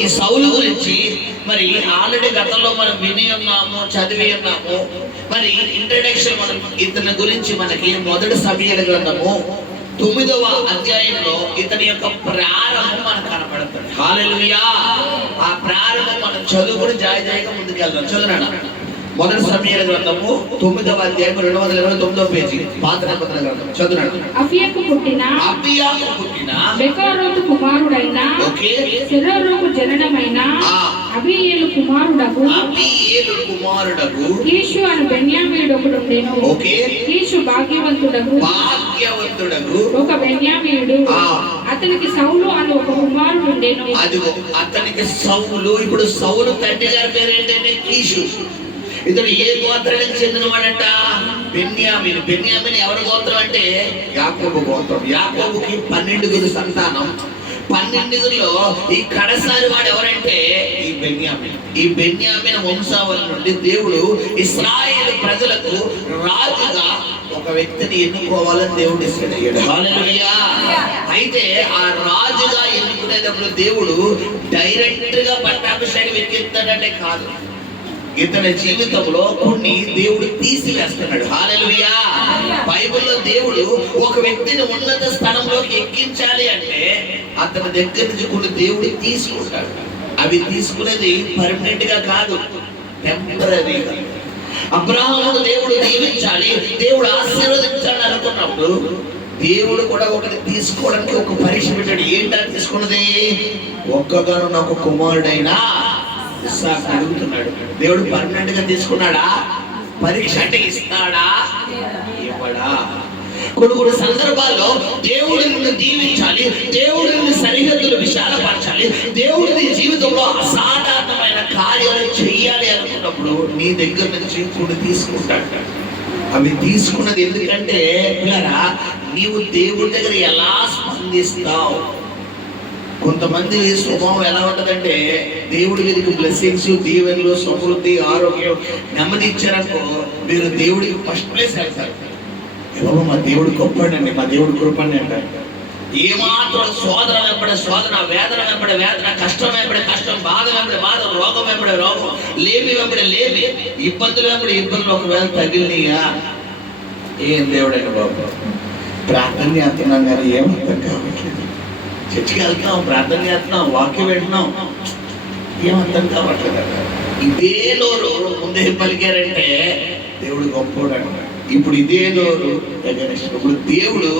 ఈ సౌలు గురించి మరి ఆల్రెడీ గతంలో మనం విని ఉన్నాము, చదివి ఉన్నాము. మరి ఇంట్రడక్షన్ మనం ఇతని గురించి మనకి మొదటి సమూయేలు గ్రంథము 9వ అధ్యాయంలో ఇతని యొక్క ప్రారంభం మనకు కనపడుతుంది. హల్లెలూయా. ఆ ప్రారంభం మనం చదువుకుని జాయిగా ముందుకెళ్దాం. చదువునా మొదటి సమూయేలు గ్రంథము 9వ అధ్యాయం 229వ పేజీ, పాత నిబంధన గ్రంథం. చదువునా. అబీయాకు పుట్టిన బెకోరోతు కుమారుడైన సెరోరుకు జననమైన అబీయేలు కుమారుడగు కీషు అను బెన్యామీయుడు ఒకడుండెను. కీషు భాగ్యవంతుడగు ఒక బెన్యామీయుడు. అతనికి సౌలు అని ఒక కుమారుడు ఉండెను. అతనికి సౌలు. ఇప్పుడు సౌలు తండ్రి గారి పేరు ఏంటంటే కీషు. ఇతడు ఏ గోత్రానికి చెందినవాడంట? బెన్యామీను. బెన్యామీను ఎవరి గోత్రం అంటే యాకోబు గోత్రం. యాకోబుకి 12 సంతానం. 12లో ఈ కడసారి వాడు ఎవరంటే ఈ బెన్యామీను. ఈ బెన్యామీను వంశావళి నుండి దేవుడు ఇశ్రాయేలు ప్రజలకు రాజుగా ఒక వ్యక్తిని ఎన్నుకోవాలని దేవుడు డిసైడ్ అయ్యాడు. హల్లెలూయా. అయితే ఆ రాజుగా ఎన్నుకునేటప్పుడు దేవుడు డైరెక్ట్ గా పట్టాభిషేకం ఎక్కిస్తాడంటే కాదు, ఇతని జీవితంలో కొన్ని దేవుడు తీసివేస్తున్నాడు. హల్లెలూయా. బైబిల్లో దేవుడు ఒక వ్యక్తిని ఉన్నత స్థానంలోకి ఎక్కించాలి అంటే అతని దగ్గర నుంచి కొన్ని దేవుడు తీసుకుంటాడు. అవి తీసుకునేది పర్మనెంట్ గా కాదు, టెంపరరీగా. అబ్రహామును దేవుడు దీవించాలి, దేవుడు ఆశీర్వదించాలి అనుకున్నప్పుడు దేవుడు కూడా ఒకటి తీసుకోవడానికి ఒక పరీక్ష పెట్టాడు. ఏంటని తీసుకున్నది? ఒక్కగాను నాకు కుమారుడైనా ఇస్సాకు అడుగుతున్నాడు. దేవుడు పర్మనెంట్ గా తీసుకున్నాడా? పరీక్ష అంటే ఇస్తాడా? ఇవ్వడా? కొన్ని సందర్భాల్లో దేవుడు నిన్ను దీవించాలి, దేవుడు నిన్ను సరిహద్దులు విశాలపరచాలి, దేవుడు నీ జీవితంలో అసాధారణమైన కార్యాలు చేయాలి అనుకున్నప్పుడు నీ దగ్గర నుంచి కొన్ని తీసుకుంటాడు. అవి తీసుకున్నది ఎందుకంటే నీవు దేవుడి దగ్గర ఎలా స్పందిస్తావు. కొంతమంది స్వభావం ఎలా ఉంటదంటే దేవుడి మీదకి బ్లెస్సింగ్స్, దీవెనలు, సమృద్ధి, ఆరోగ్యం, నెమ్మది ఇచ్చారనుకో మీరు దేవుడికి ఫస్ట్ ప్లేస్ వెళ్తారు. బాబు మా దేవుడు గొప్పండి, మా దేవుడు కృపండి అంటారు. ఏమాత్రం శోధన వెంబడే శోధన, వేదన వెంబడే వేదన, కష్టం వెంబడే కష్టం, బాధ వెంబడే బాధ, రోగం వెంబడే రోగం, లేమి వెంబడే లేమి, ఇబ్బందులు వెంబడే ఇబ్బందులు ఒకవేళ తగిలినయా ఏం దేవుడైన బాబు ప్రార్థన చేస్తున్నాం కానీ ఏమర్థం కావట్లేదు. చర్చికి వెళ్తున్నాం, ప్రార్థన చేస్తున్నాం, వాక్యం వింటున్నాం, ఏమర్థం కావట్లేదు. ఇదే నోరు ముందే పలికారంటే దేవుడు గొప్పవాడు అంటారు. ఇప్పుడు ఇదే నోరు దగ్గర ఇప్పుడు దేవుడు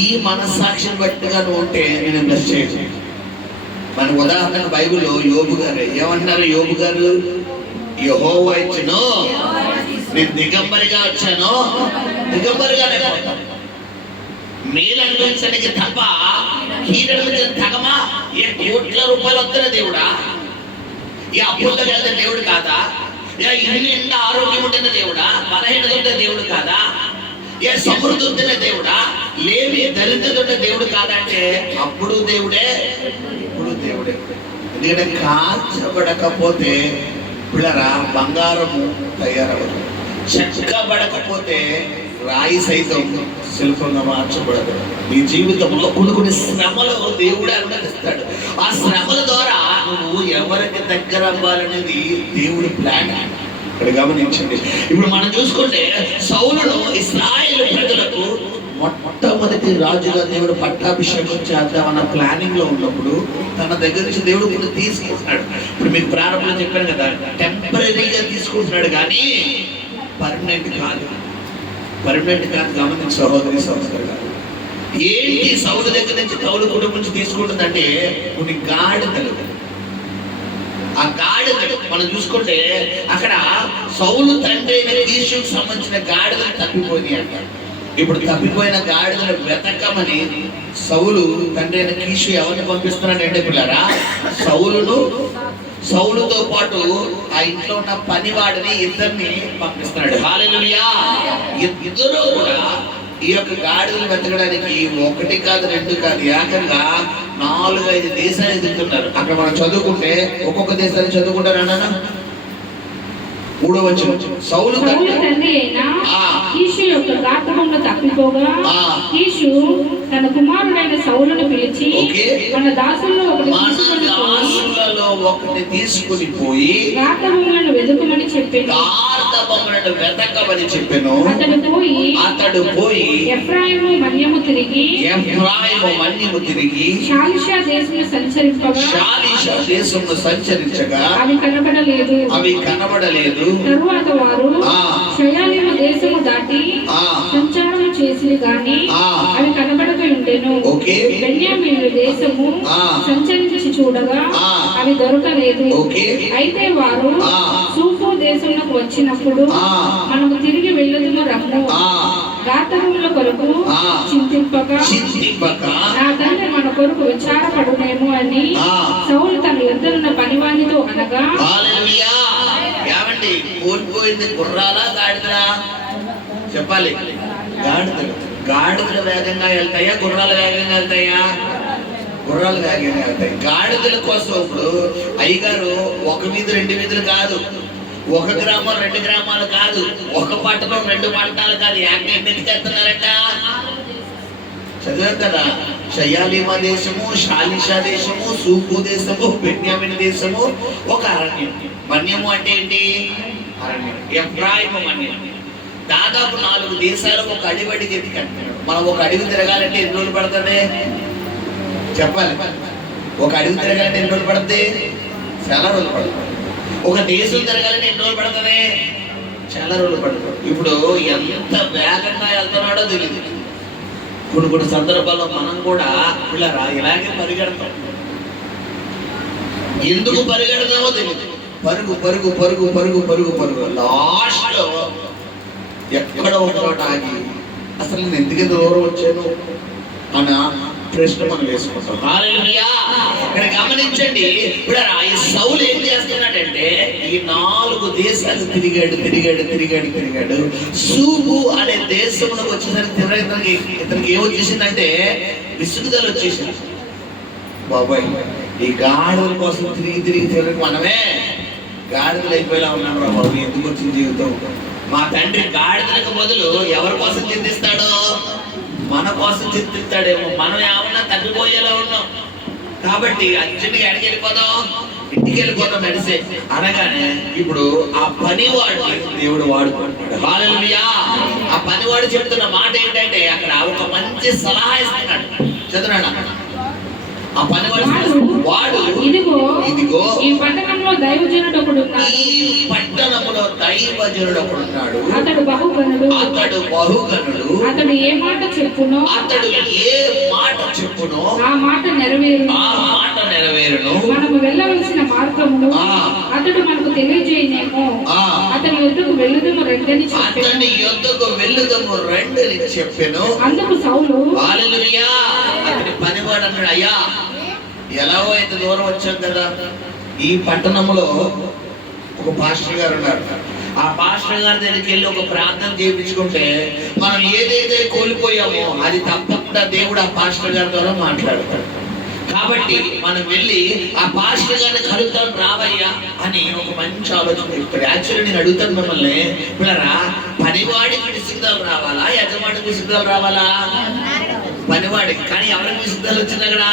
ఈ మనస్సాక్షిని బట్టిగా నువ్వు ఉంటే నేను బ్లెస్ చేయను. మన ఉదాహరణ బైబిల్లో యోబు గారు ఏమన్నారు? యోబు గారు యెహోవా ఇచ్చెను, నేను దిగంబరిగా వచ్చాను, దిగంబరిగానే పోతాను. మేలు అనుభవించడానికి తప్ప కీడు అనుభవించడానికి తగమా? ఏ కోట్ల రూపాయలు వస్తున్న దేవుడా? ఏ అప్పుల్లో వెళ్తే దేవుడు కాదా? ఇన్ని ఆరోగ్యం ఉంటున్న దేవుడా? బలహీనత ఉంటే దేవుడు కాదా? ఏ సమృద్ధి ఉంటున్న దేవుడా? లేమి దరిద్రత ఉంటే దేవుడు కాదా? అంటే అప్పుడు దేవుడే, ఇప్పుడు దేవుడే. ఎందుకంటే కాల్చబడకపోతే పిల్లరా బంగారము తయారవదు, చెక్కబడకపోతే రాయి సైతం శిల్పంగా మార్చబడదు. నీ జీవితంలో కొన్ని శ్రమలు దేవుడే అనుమతిస్తాడు. ఆ శ్రమల ద్వారా నువ్వు ఎవరికి దగ్గర అవ్వాలనేది దేవుడి ప్లాన్. ఇక్కడ గమనించండి. ఇప్పుడు మనం చూసుకుంటే సౌలును ఇశ్రాయేలు ప్రజలకు మొట్టమొదటి రాజుగా దేవుడు పట్టాభిషేకం చేద్దామన్న ప్లానింగ్ లో ఉన్నప్పుడు తన దగ్గర నుంచి దేవుడు కొన్ని తీసుకుంటున్నాడు. ఇప్పుడు మీకు ప్రారంభంలో చెప్పాను కదా, టెంపరీగా తీసుకుంటున్నాడు కానీ పర్మనెంట్ కాదు. పర్మనెంట్ కాదు. గమనించి సహోదరి సహోదరులు, ఏంటి సౌలు దగ్గర నుంచి సౌలు కుటుంబం నుంచి తీసుకుంటుందంటే కొన్ని గాడిదలు. ఆ గాడిదలు మనం చూసుకుంటే అక్కడ సౌలు తండ్రి అయిన కీషుకు సంబంధించిన గాడిదలు తప్పిపోయినాయి అంట. ఇప్పుడు తప్పిపోయిన గాడిదలు వెతకమని సౌలు తండ్రి అయిన కీషు ఎవరిని పంపిస్తున్నాడు అంటే పిల్లరా, సౌలుతో పాటు ఆ ఇంట్లో ఉన్న పనివాడిని ఇద్దరిని పంపిస్తున్నాడు. హల్లెలూయా. ఇద్దరు కూడా ఈ యొక్క గాడిదలు వెతకడానికి ఒకటి కాదు, రెండు కాదు, ఏకంగా 4-5 దేశాలు ఎదుగుతున్నారు. అక్కడ మనం చదువుకుంటే ఒక్కొక్క దేశాన్ని చదువుకుంటారు అన్న 3వ వచనం. సౌలు తండ్రి అయిన కీషు యొక్క ఘాతకంలో తప్పిపోగా కీషు తన కుమారుడైన సౌలును పిలిచి మన దాసుల్లో ఒకడు ఒకటి తీసుకుని పోయి గాత బొమ్మలను వెతుకుమని చెప్పాను. గాత బొమ్మలను వెతకమని చెప్పెను. అతడు పోయి ఎఫ్రాయిము మన్యము తిరిగి షాలిషా దేశమును సంచరింపగా అవి కనబడలేదు. తరువాత వారు షయాలీము దేశము దాటి సంచారం చేసిరి గాని అవి కనబడక ఉండెను. బెన్యామీను దేశము సంచరించి చూడగా అవి దొరకలేదు. అయితే వారు సూపు దేశంలోకి వచ్చినప్పుడు మనము తిరిగి వెళ్ళదుము రమ్ము, గాతముల కొరకు చింతింపక నా తండ్రి మన కొరకు విచారపడునేమో అని సౌలు తన యొద్దనున్న పనివానితో అనగా. ఏమండి కోల్పోయింది గుర్రాలా గాడిదలా? చెప్పాలి. గాడిదలు. గాడిదలు వేగంగా వెళ్తాయా, గుర్రాలు వేగంగా వెళ్తాయా? గుర్రాలు వేగంగా వెళ్తాయి. గాడిదల కోసం ఇప్పుడు అయ్యగారు ఒక మీద 2 వీధులు కాదు, ఒక గ్రామం 2 గ్రామాలు కాదు, ఒక పట్టణం 2 పట్టణాలు కాదు, ఎందుకు చేస్తున్నారట? చదివారు కదా, షయాలీమా దేశము, షాలిషా దేశము, సూపు దేశము, బెన్యామీను దేశము, ఒక అరణ్యం. మన్యము అంటే ఏంటి? అరణ్యం. ఎఫ్రాయిము మన్యం. దాదాపు 4 దేశాలకు ఒక అడివడికి ఎత్తికంటున్నాడు. మనం ఒక అడవి తిరగాలంటే ఎన్ని రోజులు పడుతుంది? చెప్పాలి. ఒక అడవి తిరగాలంటే ఎన్ని రోజులు పడుతుంది? చాలా రోజులు పడుతుంది. ఒక దేశం తిరగాలంటే ఎన్ని రోజులు పడుతుంది? చాలా రోజులు పడుతుంది. ఇప్పుడు ఎంత వేగంగా వెళ్తున్నాడో తెలియదు. కొన్ని సందర్భాల్లో మనం కూడా ఇలాగే పరిగెడతాం. ఎందుకు పరిగెడతామో తెలియదు. పరుగు పరుగు పరుగు పరుగు పరుగు పరుగు లాస్ట్ లో ఎక్కడ ఒక చోట ఆగి అసలు నేను ఎందుకు దూరం వచ్చాను అన్న ప్రశ్న మనం వేసుకుంటాం. హల్లెలూయా. ఇక్కడ గమనించండి, ఇప్పుడు ఈ సౌలు ఏం చేస్తున్నాడంటే ఈ 4 దేశాలు తిరిగాడు. సూబు అనే దేశంలోకి వచ్చేసరికి ఇతనికి ఏమొచ్చేసిందంటే విసుగుదల వచ్చేసింది. బాబాయ్, ఈ గాడిదల కోసం తిరిగి మనమే గాడిదలు అయిపోయేలా ఉన్నాడు రా బాబు. ఎందుకు వచ్చింది జీవితం? మా తండ్రి గాడిదలకు బదులు ఎవరి కోసం చింతిస్తాడో? మన కోసం చింతిస్తాడేమో. మనం ఏమన్నా తగ్గిపోయేలా ఉన్నాం కాబట్టి అర్జెంట్గా ఎక్కడికి వెళ్ళిపోదాం? ఇంటికి వెళ్ళిపోతాం నడిసే అనగానే ఇప్పుడు ఆ పనివాడిని దేవుడు వాడుకుంటున్నాడు. హల్లెలూయా. ఆ పనివాడు చెప్తున్న మాట ఏంటంటే అక్కడ ఒక మంచి సలహా ఇస్తున్నాడు. చదువునా? ఆ పనివాడు వాడు ఇదిగో ఈ పట్టణంలో దైవజనుడు ఒకడున్నాడు. అతడు బహుగనుడు. అతడు ఏ మాట చెప్పునో ఆ మాట నెరవేరును. మనము వెళ్ళవలసిన మార్గమును అతడు మనకు తెలియజేయనేమో. అతని యొద్దకు వెళ్ళుదము రండని చెప్పెను. అందుకు సౌలు హల్లెలూయా. అతని పనివాడు అన్నాడు, అయ్యా ఎలాగో ఇంత దూరం వచ్చాం కదా, ఈ పట్టణంలో ఒక పాస్టర్ గారు ఉన్నారు. ఆ పాస్టర్ గారి దగ్గరికి వెళ్ళి ఒక ప్రార్థన చేయించుకుంటే మనం ఏదైతే కోల్పోయామో అది తప్పకుండా దేవుడు ఆ పాస్టర్ గారి ద్వారా మాట్లాడతాడు. కాబట్టి మనం వెళ్ళి ఆ పాస్టర్ గారిని కలుగుతాను రావయ్యా అని ఒక మంచి ఆలోచన చెప్తాడు. యాక్చువల్లీ నేను అడుగుతాను మిమ్మల్ని, పిల్లరా, పనివాడికి విసుగుదల రావాలా, యజమానికి విసుగుదల రావాలా? పనివాడికి. కానీ ఎవరికి విసుగుదల వచ్చింది అక్కడ?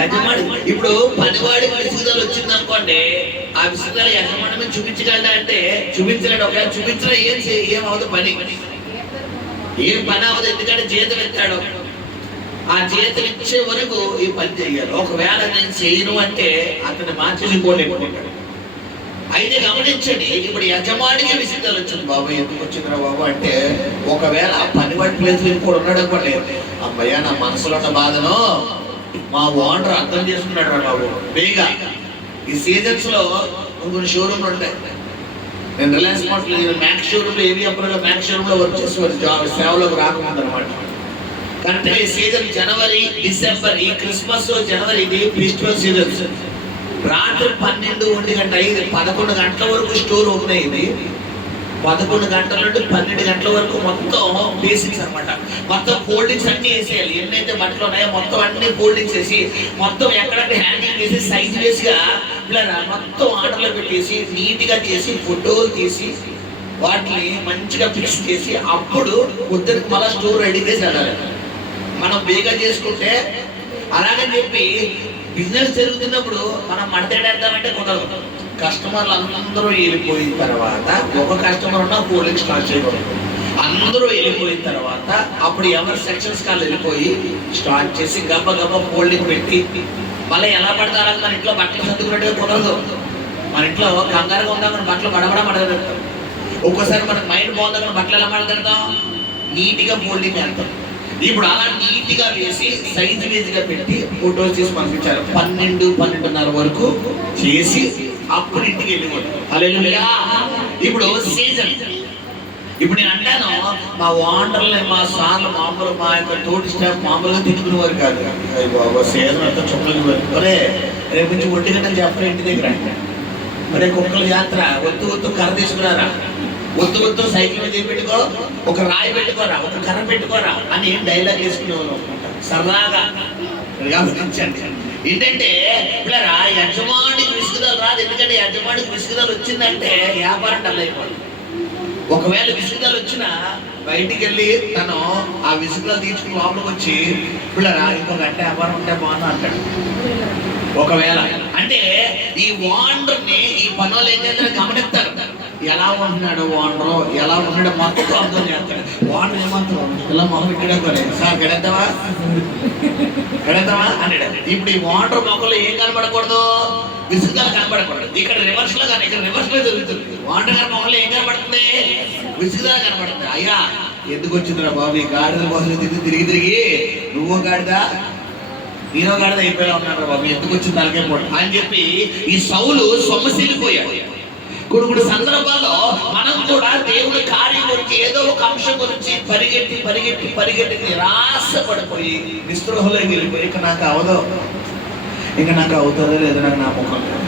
యజమాని. ఇప్పుడు పనివాడికి విసుగుదల వచ్చింది అనుకోండి, ఆ విసుగుదల యజమాని చూపించగలడా అంటే చూపించలేడు. ఒకవేళ చూపించడం ఏమవుతుంది? ఏం పని అవ్వదు. ఎందుకంటే జీతం ఇస్తాడు. ఆ జీతం ఇచ్చే వరకు ఈ పని చేయాలి. ఒకవేళ నేను చేయను అంటే అతన్ని మార్చేసి కోలేకుంటాడు. అయితే గమనించండి, ఇప్పుడు యజమానికి విసుగుదల వచ్చింది. బాబు ఎందుకు వచ్చిందిరా బాబు అంటే, ఒకవేళ ఆ పనివాడి ప్లేస్ ఇంకోటి ఉన్నాడు అనుకోండి, అమ్మయ్య నా మనసులో ఉన్న బాధను మా ఓనర్ అర్థం చేసుకున్నాడు రా బాబు. బేగా ఈ సీజన్స్ లో కొన్ని షోరూమ్లు ఉంటాయి. నేను రిలయన్స్ మార్ట్ మ్యాక్స్ షోరూమ్ లో ఏవిఎంలో మ్యాక్స్ షోరూమ్ లో వర్క్ చేసేవారు సేవలోకి రాకముందు అనమాట. కరెక్ట్ ఈ సీజన్ జనవరి, డిసెంబర్, ఈ క్రిస్మస్, జనవరి, ఇది ఫెస్టివల్ సీజన్స్. రాత్రి 12, 1 గంట, 11 గంటల వరకు స్టోర్ ఓపెన్ అయింది. 11 గంటల నుండి 12 గంటల వరకు మొత్తం బేసిక్స్ అనమాట. మొత్తం ఫోల్డింగ్స్ అన్ని వేసేయాలి. ఎన్నైతే బట్టలు ఉన్నాయో మొత్తం అన్ని ఫోల్డింగ్స్ వేసి మొత్తం ఎక్కడంటే హ్యాంగింగ్ చేసి సైజ్ వేసిగా ఇలా మొత్తం ఆర్డర్లో పెట్టేసి నీట్గా చేసి ఫోటోలు తీసి వాటిని మంచిగా ఫిక్స్ చేసి అప్పుడు పొద్దునకి మళ్ళీ స్టోర్ రెడీ చేసి వెళ్ళాలి. మనం బేగా చేసుకుంటే అలాగని చెప్పి బిజినెస్ జరుగుతున్నప్పుడు మనం మడతేడేద్దామంటే కుదరదు. కస్టమర్లు అందరూ వెళ్ళిపోయిన తర్వాత ఒక కస్టమర్ ఉన్నా కూలింగ్ స్టార్ట్ చేయకూడదు. అందరూ వెళ్ళిపోయిన తర్వాత అప్పుడు ఎవరి సెక్షన్స్ కాళ్ళు వెళ్ళిపోయి స్టార్ట్ చేసి గబ్బ గబ్బ ఫోల్డింగ్ పెట్టి మళ్ళీ ఎలా పడతారని మన ఇంట్లో బట్టలు సర్దుకున్నట్టుగా కుదరదు. మన ఇంట్లో కంగారుగా ఉందా మన బట్టలు బడబడ మడగలుగుతాం. ఒక్కోసారి మనకు మైండ్ బాగుందా బట్టలు ఎలా మడగలుగుతాం, నీట్గా ఫోల్డింగ్ వేస్తాం. ఇప్పుడు అలా నీట్గా వేసి సైజు వేజ్గా పెట్టి ఫోటోస్ తీసి పంపించారు. 12-12:30 వరకు చేసి అప్పుడు ఇంటికి వెళ్ళిపోతాం. హల్లెలూయా. ఇప్పుడు సీజన్. ఇప్పుడు నేను అంటాను, మా ఓనర్లు మా సార్లు మామూలు మా యొక్క తోటి స్టాఫ్ మామూలుగా తిట్టుకునేవారు కాదు. బాబా సీజన్ అంతా చుక్కలు ఒరే రేపు నుంచి 1 గంటలు చెప్పరా ఇంటి దగ్గర, మరే కుక్కల యాత్ర ఒత్తు కర్ర తీసుకున్నారా, ఒత్తు సైకిల్ మీద పెట్టుకో, ఒక రాయి పెట్టుకోరా, ఒక కర్ర పెట్టుకోరా అని డైలాగ్ వేసుకునేవాళ్ళు సరదాగా. గమనించండి ఏంటంటే పిల్లరా, యజమానికి విసుగుదల రాదు. ఎందుకంటే యజమానికి విసుగుదల వచ్చిందంటే వ్యాపారం డల్ అయిపోతుంది. ఒకవేళ విసుగుదల వచ్చినా బయటికి వెళ్ళి తను ఆ విసుగుదల తీర్చుకుని లోపలికి వచ్చి పిల్లరా ఇంకో గంట వ్యాపారం ఉంటే బాగుంది అంటాడు. ఒకవేళ అంటే ఈ ఓనర్ని ఈ పనులు ఏం చేస్తారో గమనిస్తారు. ఎలా ఉంటున్నాడు ఓనరు, ఎలా ఉన్నాడో మొత్తం అర్థం చేస్తాడు. ఓనర్ ఏమంటారు, ఇలా మొహం ఇక్కడే సార్ గడేద్దామా అన్నాడు. ఇప్పుడు ఈ ఓనర్ మొక్కలు ఏం కనబడకూడదు, విసుగుదల కనబడకూడదు. ఇక్కడ రివర్స్ లో కానీ ఇక్కడ రివర్స్ లో జరుగుతుంది. ఓనర్ గారి మొక్కలు ఏం కనబడుతుంది, విసుగుదల కనబడుతుంది. అయ్యా ఎందుకు వచ్చిందిరా బాబు ఈ గాడిద కోసం తిరిగి నువ్వు గాడిదా నేను గాడిద అయిపోయేలా ఉన్నాడు బాబు, ఎందుకు వచ్చింది తలకే పోవడం అని చెప్పి ఈ సౌలు సొమ్మసిల్లిపోయాడు. కొన్ని సందర్భాల్లో మనం కూడా దేవుడి కార్యం గురించి ఏదో ఒక అంశం గురించి పరిగెట్టి నిరాశపడిపోయి నిస్పృహలోకి వెళ్ళిపోయి ఇక నాకు అవదో, ఇంకా నాకు అవుతుందో లేదో నాకు నమ్మకం లేదు,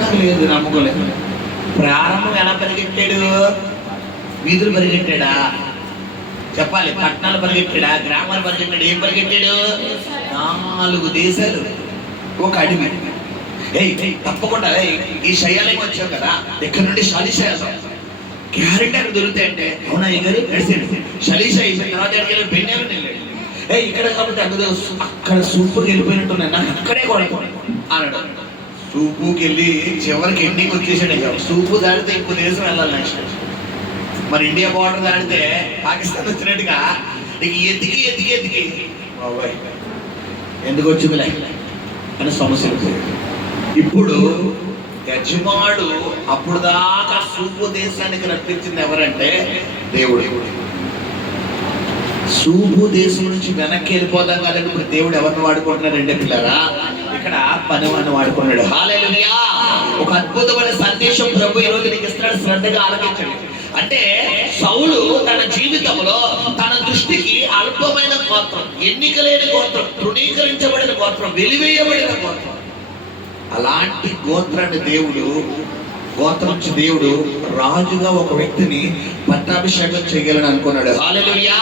నాకు లేదు నమ్మకం లేదు. ప్రారంభం ఎలా పరిగెట్టాడు, వీధులు పరిగెట్టాడా చెప్పాలి, పట్టణాలు పరిగెట్టాడా, గ్రామాలు పరిగెట్టాడు, ఏం పరిగెట్టాడు, 4 దేశాలు ఒక అడవి. తప్పకుండా ఈ శయాలకి వచ్చాం కదా, ఇక్కడ నుండి షలీషా క్యారెక్టర్ దొరుకుతాయంటే అవునా గారు నడిచాడు. షలీషా అయిపోయిన తర్వాత బెన్యామిన్ వెళ్ళాడు. ఇక్కడ కాబట్టి అక్కడ సూపుకి వెళ్ళిపోయినట్టున్నాయి, నాకు అక్కడే కొడుకున్నాడు అన్నాడు. సూపుకి వెళ్ళి చివరికి ఎండింగ్ వచ్చేసాడు. సూపు దాడితే ఇంకో దేశం వెళ్ళాలి నెక్స్ట్. మరి ఇండియా బార్డర్ దాడితే పాకిస్తాన్ వచ్చినట్టుగా నీకు ఎతికి బాబాయ్ ఎందుకు వచ్చిందిలే అని సమస్యలు. ఇప్పుడు యజమాడు అప్పుడు దాకా సూపు దేశానికి రప్పించింది ఎవరంటే దేవుడు. సూపు దేశం నుంచి వెనక్కి వెళ్ళిపోదాం కదా, ఇప్పుడు దేవుడు ఎవరిని వాడుకుంటున్నాడంటే పిల్లరా, ఇక్కడ పనివాడిని వాడుకున్నాడు. హల్లెలూయా. ఒక అద్భుతమైన సందేశం ప్రభు ఈ రోజు నీకు ఇస్తున్నాడు, శ్రద్ధగా ఆలకించండి. అంటే సౌలు తన జీవితంలో తన దృష్టికి అల్పమైన గోత్రం, ఎన్నిక లేని గోత్రం, తృణీకరించబడిన గోత్రం, వెలివేయబడిన గోత్రం, అలాంటి గోత్రాన్ని గోత్రం నుంచి దేవుడు రాజుగా ఒక వ్యక్తిని పట్టాభిషేకం చేయాలని అనుకున్నాడు. హల్లెలూయా.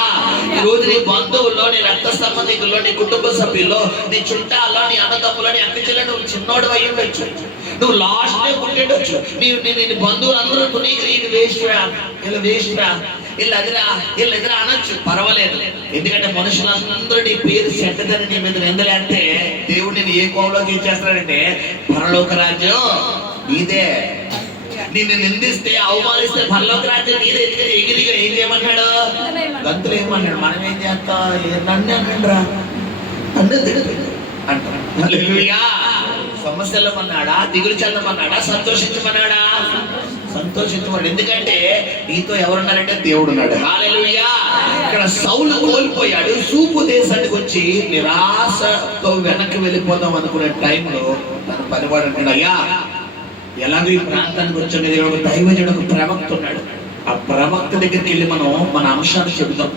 ఈ రోజు నీ బంధువుల్లో, నీ రక్త సంబంధికుల్లో, నీ కుటుంబ సభ్యుల్లో, నీ చుట్టాల్లో, నీ అన్నదమ్ములో, నీ అక్కచెల్లో నువ్వు చిన్నోడు అయి ఉండొచ్చు, నువ్వు లాస్ట్ డే పుట్టిండొచ్చు. నీ బంధువులందరూ వీళ్ళు వేస్ట్రా వీళ్ళు ఎదురా అనొచ్చు, పర్వాలేదు. ఎందుకంటే మనుషులందరూ నీ పేరు చెడ్డదని నీ మీద నిందలేస్తే దేవుడు నేను ఏ కోవలోకి ఇచ్చేస్తాడంటే పరలోక రాజ్యం నీదే. నిన్ను నిందిస్తే అవమానిస్తే పరలోక రాజ్యం నీదే. ఎగిరిగా ఏం చేయమన్నాడు, గంతులు ఏమన్నాడు, మనం ఏం చేస్తాం, నన్ను అనండ్రా నన్ను అంటాడు. సమస్యలమన్నాడా, దిగులు చెందమన్నాడా, సంతోషించమన్నాడా, సంతోషించమన్నాడు. ఎందుకంటే నీతో ఎవరున్నారంటే దేవుడు ఉన్నాడు. హల్లెలూయా. ఇక్కడ సౌలు కోల్పోయాడు. సూపు దేశానికి వచ్చి నిరాశతో వెనక్కి వెళ్ళిపోదాం అనుకునే టైంలో తన పనివాడు అంటాడు, అయ్యా ఎలాగో ఈ ప్రాంతానికి వచ్చాడు, ఒక దైవజనుడు, ఒక ప్రవక్త ఉన్నాడు, ఆ ప్రవక్త దగ్గరికి వెళ్ళి మనం మన అంశాన్ని చెబుతాం.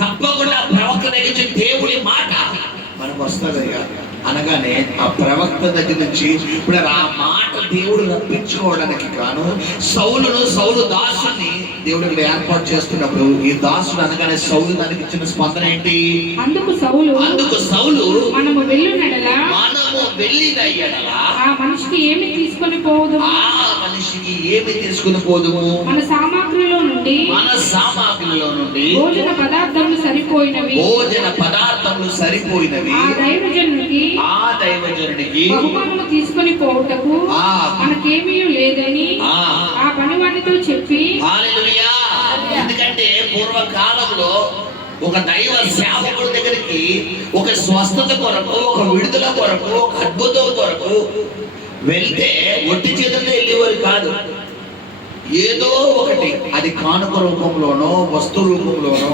తప్పకుండా ప్రవక్త దగ్గర దేవుడి మాట మనకు వస్తుంది అయ్యా అనగానే ఆ ప్రవక్త దగ్గర నుంచి ఇప్పుడు ఆ మాట దేవుడు రప్పించుకోవడానికి గాను సౌలు దాసుని దేవుడు ఇక్కడ ఏర్పాటు చేస్తున్నప్పుడు ఈ దాసుడు అనగానే సౌలు దానికి ఇచ్చిన స్పందన ఏంటి, అందుకు సౌలు మనము వెళ్ళిన ఎడల ఆ మనిషికి ఏమి తీసుకొని పోదుము, మన సామాగ్రిలో నుండి నుండి భోజన పదార్థములు సరిపోయినవి ఆ దైవజనునికి బహుమానము తీసుకొని పోవుటకు మనకేమీ లేదని ఆ పనివాడితో చెప్పి. హల్లెలూయా. ఎందుకంటే పూర్వకాలంలో ఒక దైవ సేవకుడి దగ్గరికి ఒక స్వస్థత కొరకు, ఒక విడుదల కొరకు, ఒక అద్భుతం కొరకు వెళ్తే ఒట్టి చేతులతో వెళ్ళేవారు కాదు. ఏదో ఒకటి, అది కానుక రూపంలోనో వస్తు రూపంలోనో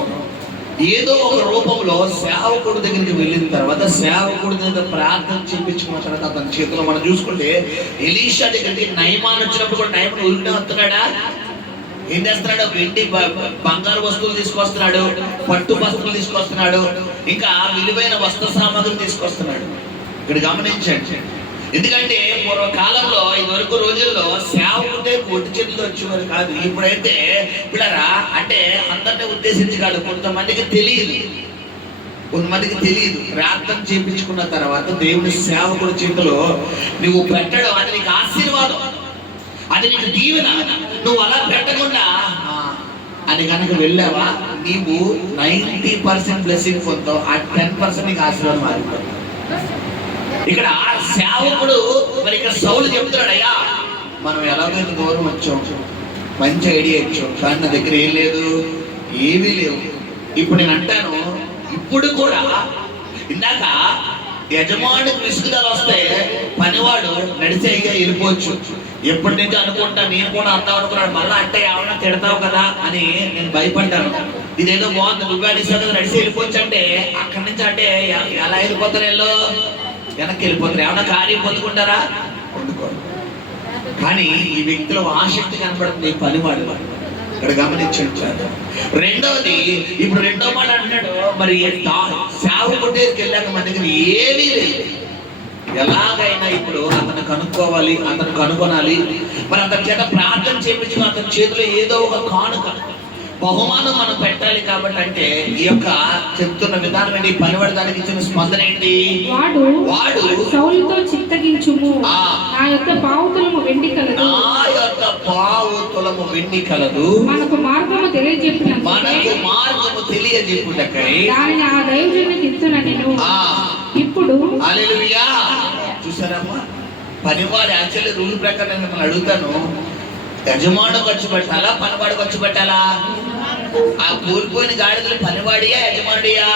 ఏదో ఒక రూపంలో సేవకుడి దగ్గరికి వెళ్ళిన తర్వాత సేవకుడి దగ్గర ప్రార్థన చేయించుకున్న తర్వాత అతని చేతిలో మనం చూసుకుంటే ఎలీషా దగ్గరికి నయమాన్ వచ్చినప్పుడు కూడా నయమాన్ ఉరికిన వస్తున్నాడా? ఏం చేస్తున్నాడు? వెండి బంగారు వస్తువులు తీసుకొస్తున్నాడు, పట్టు వస్తువులు తీసుకొస్తున్నాడు, ఇంకా విలువైన వస్త్ర సామాగ్రి తీసుకొస్తున్నాడు. ఇక్కడ గమనించండి. ఎందుకంటే పూర్వకాలంలో ఇదివరకు రోజుల్లో సేవకుడే ఒట్టి చేతులు వచ్చేవారు కాదు. ఇప్పుడైతే పిల్లరా అంటే అందరినీ ఉద్దేశించి కాదు, కొంతమందికి తెలియదు. ప్రార్థన చేయించుకున్న తర్వాత దేవుని సేవకుడి చేతిలో నువ్వు పెట్టడం అది నీకు ఆశీర్వాదం, అది నీకు దీవెన. నువ్వు అలా పెట్టకుండా అది కనుక వెళ్ళావా నీవు 90% బ్లెస్సింగ్ పొందుతావు, ఆ 10% నీకు ఆశీర్వాదం మారిపోతావు. ఇక్కడ సేవకుడు మరి ఇక్కడ సౌలు చెప్తున్నాడు, అయ్యా మనం ఎలాగైతే దూరం వచ్చాం, మంచి ఐడియా ఇచ్చాం, కానీ నా దగ్గర ఏం లేదు, ఏమీ లేవు. ఇప్పుడు నేను అంటాను, ఇప్పుడు కూడా ఇందాక యజమానికి విసుగుదల వస్తే పనివాడు నడిచేగా వెళ్ళిపోవచ్చు. ఎప్పటి నుంచి అనుకుంటా నేను కూడా అందాం అనుకున్నాడు, మళ్ళీ అంటే ఏమన్నా తిడతావు కదా అని నేను భయపడ్డాను. ఇదేదో బాగుంది, నువ్వు అడిసావు కదా నడిచి వెళ్ళిపోవచ్చు అంటే అక్కడి నుంచి అంటే ఎలా వెళ్ళిపోతారు? వెనక్కి వెళ్ళిపోతారు. ఏమన్నా కార్యం పొందుకుంటారా? పొందుకోరు. కానీ ఈ వ్యక్తిలో ఆసక్తి కనపడుతుంది, పనివాడు. ఇక్కడ గమనించాడు. రెండవది, ఇప్పుడు రెండో మాట అంటున్నాడు, మరి సేవకుడి దగ్గరికి వెళ్ళాక మన దగ్గర ఏమీ లేదు. ఎలాగైనా ఇప్పుడు అతను కనుక్కోవాలి, అతను కనుగొనాలి. మరి అతని చేత ప్రార్థన చేయించుకుని అతని చేతిలో ఏదో ఒక కానుక బహుమానం మనం పెట్టాలి. కాబట్టి అంటే ఈ యొక్క చెప్తున్న విధానం ఏంటి? పనివాడడానికి ఇచ్చిన స్పందన ఏంటి? వాడు సౌలుతో చిత్తగించుము, నా యొక్క పావుతులము వెండి కలదు, మనకు మార్గము తెలియజెప్పుటకై దానిని ఆ దైవజనునికి ఇచ్చునని. ఇప్పుడు హల్లెలూయా. చూసారమ్మా, పనివాడు యాక్చువల్లీ రూల్ ప్రకారం మిమ్మల్ని అడుగుతాను, యజమాను ఖర్చు పెట్టాలా, పనివాడు ఖర్చు పెట్టాలా? ఆ కోల్పోయిన గాడిదలు పనివాడియా యజమానుడియా?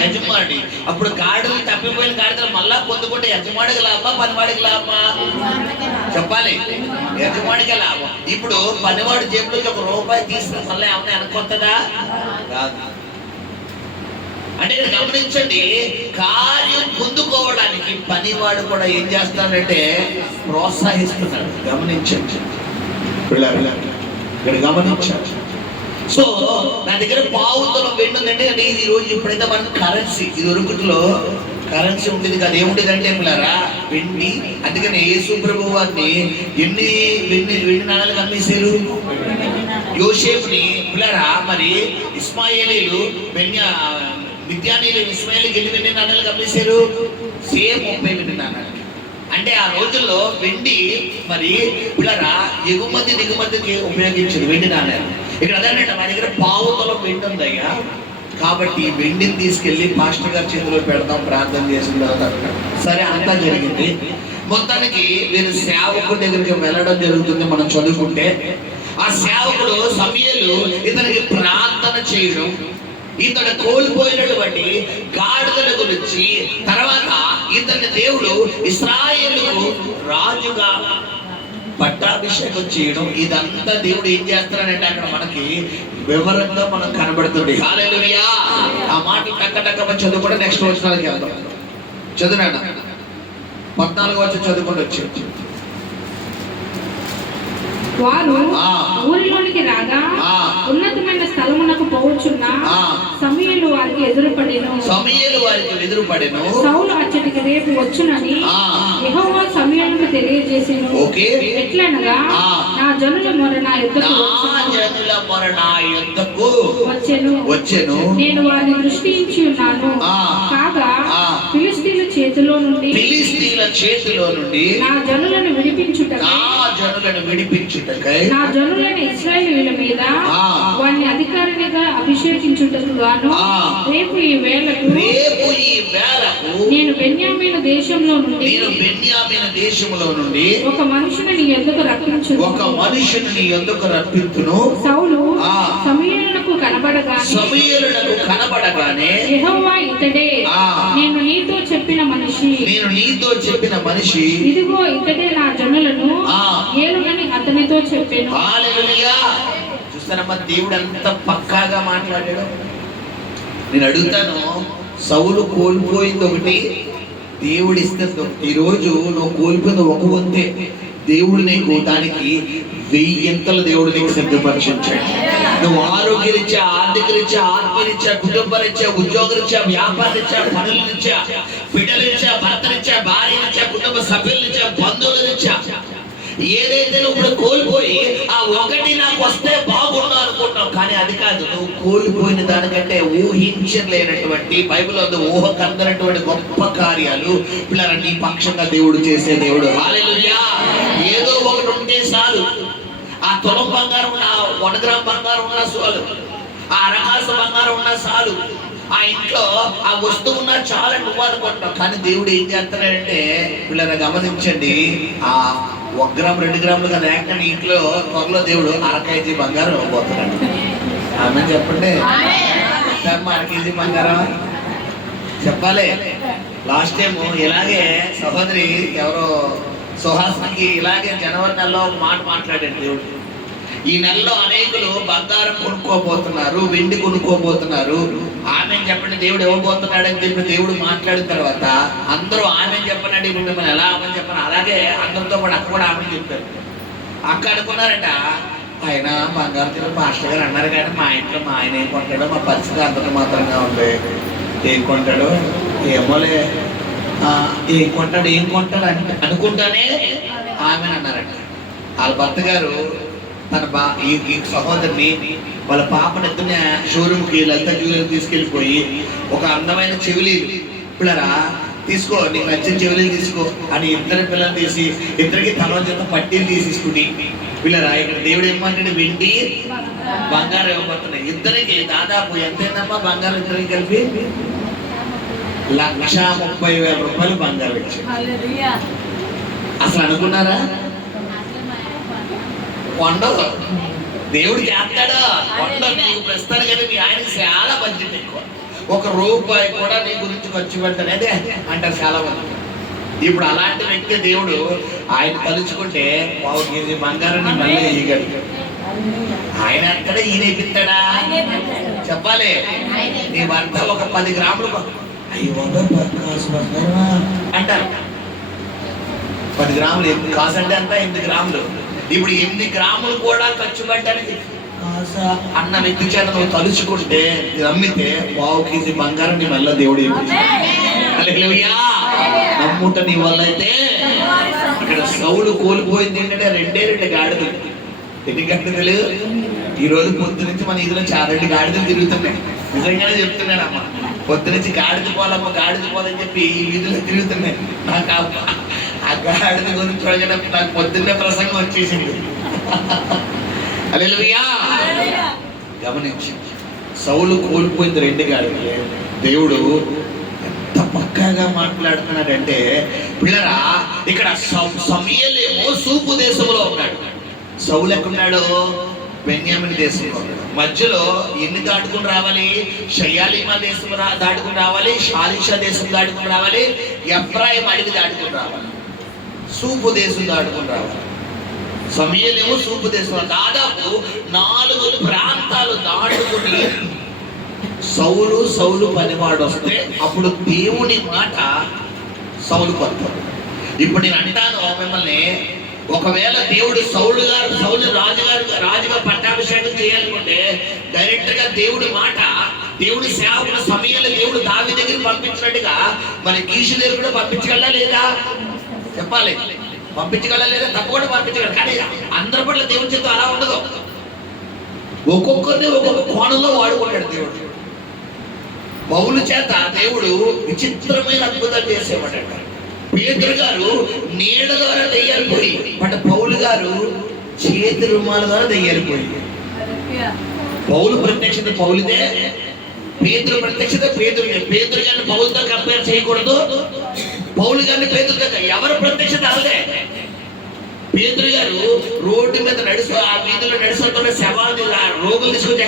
యజమానుడి. అప్పుడు గాడిదలు తప్పిపోయిన గాడిదలు మళ్ళా పొందుకుంటే యజమాడికి లాభమా, పనివాడికి లాభమా? చెప్పాలి. యజమాడికే లాభం. ఇప్పుడు పనివాడు జేబులోకి ₹1 తీసుకుని మళ్ళీ ఏమన్నా వెనకొస్తుందా? కాదు. అంటే గమనించండి, కార్యం పొందుకోవడానికి పనివాడు కూడా ఏం చేస్తాడంటే ప్రోత్సహిస్తున్నాడు. గమనించండి ఇక్కడ గమనించాడు. సో నా దగ్గర పావుతులం వెండి ఉందంటే అంటే ఇది రోజు ఇప్పుడైతే మనకు కరెన్సీ, ఇది ఒరుగుట్లో కరెన్సీ ఉండేది కదా. ఏముండేది అంటే పిల్లరా వెండి. అందుకని యేసు ప్రభువు వారిని ఎన్ని వెండి నాణాలు అమ్మేశారు? యోసేపుని పిల్లరా మరి ఇస్మాయేలీలు మిద్యానీయులు ఇస్మాయేలీకి ఎన్ని వెండి నాణాలు అమ్మేశారు? సేమ్ 30 వెండి నాణాలు. అంటే ఆ రోజుల్లో వెండి మరి పిల్లరా ఎగుమతి దిగుమతికి ఉపయోగించారు వెండి నాణ్యాలు. ఇక్కడ అదేనంట, మా దగ్గర పావుతులం వెండి ఉందయ్యా, కాబట్టి వెండిని తీసుకెళ్లి పాస్టర్ గారి చేతిలో పెడతాం ప్రార్థన చేసిన తర్వాత. సరే, అంతా జరిగింది. మొత్తానికి వీరు సేవకుడి దగ్గరికి వెళ్ళడం జరుగుతుంది. మనం చదువుకుంటే ఆ సేవకుడు సమూయేలు ఇతనికి ప్రార్థన చేయడం, ఇతడు కోల్పోయినటువంటి గాడిదల గురించి, తర్వాత ఇతని దేవుడు ఇశ్రాయేలుకు రాజుగా పట్టాభిషేకం చేయడం, ఇదంతా దేవుడు ఏం చేస్తాడంటే అక్కడ మనకి వివరంగా మనం కనబడుతుంది. హల్లెలూయా. ఆ మాటలు టక్క చదువుకుంటే నెక్స్ట్ వచనాలకి వెళ్దాం. చదువునాడు 14వ వచనం చదువుకుంటూ వచ్చి, వారు ఊరిలోనికి రాగా ఉన్నతమైన స్థలమునకు పోవచ్చున్న సమూయేలు వారికి ఎదురుపడెను. సౌలు అచ్చటికి రేపు వచ్చునని యెహోవా సమూయేలును తెలియజేసెను. ఓకే. ఎట్లనగా నా జనుల మొర నా యొద్దకు వచ్చెను. నేను వారిని దృష్టించి ఉన్నాను. కాగా ఫిలిష్తీయుల చేతిలో నుండి నా జనులను విడిపించుటకై నా జనులను ఇశ్రాయేలీయుల మీద వారిని అధికారినిగా అభిషేకించుటకు గాను రేపు ఈ వేళకు నేను బెన్యామీను దేశంలో నుండి ఒక మనుషుని నీ యొద్దకు రప్పించును. సౌలు సమూయేలునకు కనబడగానే యెహోవా ఇతడే, నేను నీతో చెప్పిన మనిషి, ఇదిగో ఇతడే నా జనులను ఏలుగని అతనితో చెప్పాను. చూస్తానమ్మా, దేవుడు ఎంత పక్కాగా మాట్లాడాడు. నేను అడుగుతాను, సౌలు కోల్పోయింది ఒకటి, దేవుడు ఇస్తుంది ఒకటి. ఈరోజు నువ్వు కోల్పోయింది ఒక వంతే, దేవుడు నీకు దానికి 1000 దేవుడు నీకు సిద్ధపరిచాడు. నువ్వు ఆరోగ్యరీత్యా, ఆర్థికరీత్యా, ఆత్మరీత్యా, కుటుంబరీత్యా, ఉద్యోగరీత్యా, వ్యాపారరీత్యా, పనులరీత్యా, బిడ్డలరీత్యా, భర్తరీత్యా, భార్యరీత్యా, కుటుంబ సభ్యులరీత్యా, బంధువులరీత్యా ఏదైతే నువ్వు ఇప్పుడు కోల్పోయి ఆ ఒకటి నాకు వస్తే బాగుండు అనుకుంటావు, కానీ అది కాదు. నువ్వు కోల్పోయిన దానికంటే ఊహించలేనటువంటి, బైబిల్లో ఊహకందనటువంటి గొప్ప కార్యాలు పిల్లల నీ పక్షంగా దేవుడు చేసే దేవుడు. హల్లెలూయా. ఏదో ఒకటి ఉంటే చాలు. ఆ తులం బంగారం ఉన్న, 1 గ్రామ్ బంగారం ఉన్నా చాలు, ఆ అరకాసు బంగారం ఉన్నా చాలు, ఆ ఇంట్లో ఆ వస్తువు ఉన్నా చాలా నువ్వు అనుకుంటావు. కానీ దేవుడు ఏం చేస్తున్నాడంటే పిల్లల గమనించండి, ఆ 1 గ్రామ్ 2 గ్రాములు కదా ఏకంగా ఇంట్లో త్వరలో దేవుడు 1/2 కేజీ బంగారం ఇవ్వబోతున్నాడు. ఆమె చెప్పండి, 1/2 కేజీ బంగారం చెప్పాలి. లాస్ట్ టైం ఇలాగే సహోదరి ఎవరో సుహాస్కి ఇలాగే జనవరి నెలలో ఒక మాట మాట్లాడాడు దేవుడు. ఈ నెలలో అనేకులు బంగారం కొనుక్కోబోతున్నారు, వెండి కొనుక్కోబోతున్నారు. ఆమె చెప్పండి, దేవుడు ఇవ్వబోతున్నాడు అని చెప్పి దేవుడు మాట్లాడిన తర్వాత అందరూ ఆమె చెప్పనండి, ఇప్పుడు మిమ్మల్ని ఎలా ఆమె చెప్పను, అలాగే అందరితో పాటు అక్క కూడా ఆమె చెప్పారు. అక్క అనుకున్నారట, ఆయన బంగారం తిన్న మాస్టర్ గారు అన్నారు, కానీ మా ఇంట్లో మా ఆయన ఏం కొంటాడో, మా పరిస్థితి అంతటి మాత్రంగా ఉంది, ఏం కొంటాడో ఏమోలే, ఏం కొంటాడు అని అనుకుంటానే ఆమె అన్నారట. వాళ్ళ భర్త గారు తన ఈ సహోదరిని వాళ్ళ పాపని ఎత్తున షోరూమ్కి లలిత జ్యువెలరీ తీసుకెళ్ళిపోయి ఒక అందమైన చెవిలీలు, పిల్లరా తీసుకో, నీకు నచ్చిన చెవిలీలు తీసుకో అని ఇద్దరు పిల్లలు తీసి ఇద్దరికి తల చేత పట్టీలు తీసేసుకుని, పిల్లరా ఇక్కడ దేవుడు ఏమంటే వెండి బంగారం ఇవ్వబోతున్నాయి. ఇద్దరికి దాదాపు ఎంతైందమ్మా బంగారం ఇద్దరికి కలిపి 1,30,000 రూపాయలు బంగారం ఇచ్చారు. అసలు అనుకున్నారా? వండదు దేవుడు చేస్తాడా? వండ నీకు ప్రస్తుతాను, కానీ మీ ఆయనకి చాలా బడ్జెట్ ఎక్కువ, 1 రూపాయి కూడా నీ గురించి ఖర్చు పెట్టనేదే అంటారు చాలా మంది. ఇప్పుడు అలాంటి వ్యక్తి దేవుడు ఆయన తలుచుకుంటే 1/2 కేజీ బంగారాన్ని మళ్ళీ వేయగలడు. ఆయన అంటాడా, ఈయన ఇప్పిస్తాడా చెప్పాలి. నీ భర్త ఒక 10 గ్రాములు అంటారు. 10 గ్రాములు కాసు అంటే అంతా 8 గ్రాములు. ఇప్పుడు 8 గ్రాములు కూడా ఖర్చు పెట్టడానికి అన్న వ్యక్తి చేత నువ్వు తలుచుకుంటే, నమ్మితే 1/2 కేజీ బంగారం నీ వల్ల దేవుడు నమ్ముట నీ వల్ల అయితే. అక్కడ సౌలు కోల్పోయింది ఏంటంటే 2 గాడిదలు. ఎన్ని గంటలు? ఈ రోజు పొద్దు నుంచి మన ఇదిలో చాలా 2 గాడిదలు తిరుగుతున్నాయి. నిజంగానే చెప్తున్నాడు అమ్మ, పొద్దు నుంచి గాడిద పోలమ్మ గాడిద పోలని చెప్పి ఈ వీధిలో తిరుగుతున్నాయి. నాకు ఆ గాడిద గురించి చూడగానే నాకు పొద్దున్నే ప్రసంగం వచ్చేసింది. హల్లెలూయా. గమనించి సౌలు కోల్పోయింది 2 గాడిదలే. దేవుడు ఎంత పక్కాగా మాట్లాడుతున్నాడంటే పిల్లరా, ఇక్కడ సమూయేలేమో సూపు దేశంలో ఉన్నాడు, సౌలు ఎక్కడున్నాడు? బెన్యామీను దేశంలో. మధ్యలో ఎన్ని దాటుకుని రావాలి? షయాలీమా దేశం దాటుకుని రావాలి, షాలిషా దేశం దాటుకుని రావాలి, ఎఫ్రాయిం అడవి దాటుకుని రావాలి, సూపు దేశం దాటుకుని రావాలి. సమూయేలేమో సూపు దేశంలో దాదాపు 4 ప్రాంతాలు దాటుకుని సౌలు పనివాడు వస్తే అప్పుడు దేవుని మాట సౌలు కొడతాడు. ఇప్పుడు నేను అంటాను మిమ్మల్ని, ఒకవేళ దేవుడు సౌలు రాజుగా పట్టాభిషేకం చేయాలనుకుంటే డైరెక్ట్ గా దేవుడి మాట, దేవుడి సేవకుల సమయంలో దేవుడు దావీదు దగ్గరికి పంపించినట్టుగా మన కీషు దగ్గర కూడా పంపించగలరా లేదా చెప్పాలి. పంపించగల లేదా తప్పకుండా పంపించగలరు. కానీ అందరి పట్ల దేవుడి చిత్తం అలా ఉండదు. ఒక్కొక్కరిని ఒక్కొక్క కోణంలో వాడుకుంటాడు దేవుడు. పౌలు చేత దేవుడు విచిత్రమైన అద్భుతాలు చేసేవాడట. పేతురు గారు నీడ ద్వారా దెయ్యాలు పోయి, బట్ పౌలు గారు చేతి రుమాల ద్వారా దెయ్యాలు పోయి. పౌలు ప్రత్యక్షత పౌలుదే, పేతురు ప్రత్యక్షత పేతురుదే. పేతురు గారిని పౌలుతో కంపేర్ చేయకూడదు, పౌలు గారిని పేతురుతో. ఎవరు ప్రత్యక్షత అలాగే. పేతురు గారు రోడ్డు మీద ఆ వీధిలో నడుస్తున్న శవాలు రోగులు తీసుకొచ్చి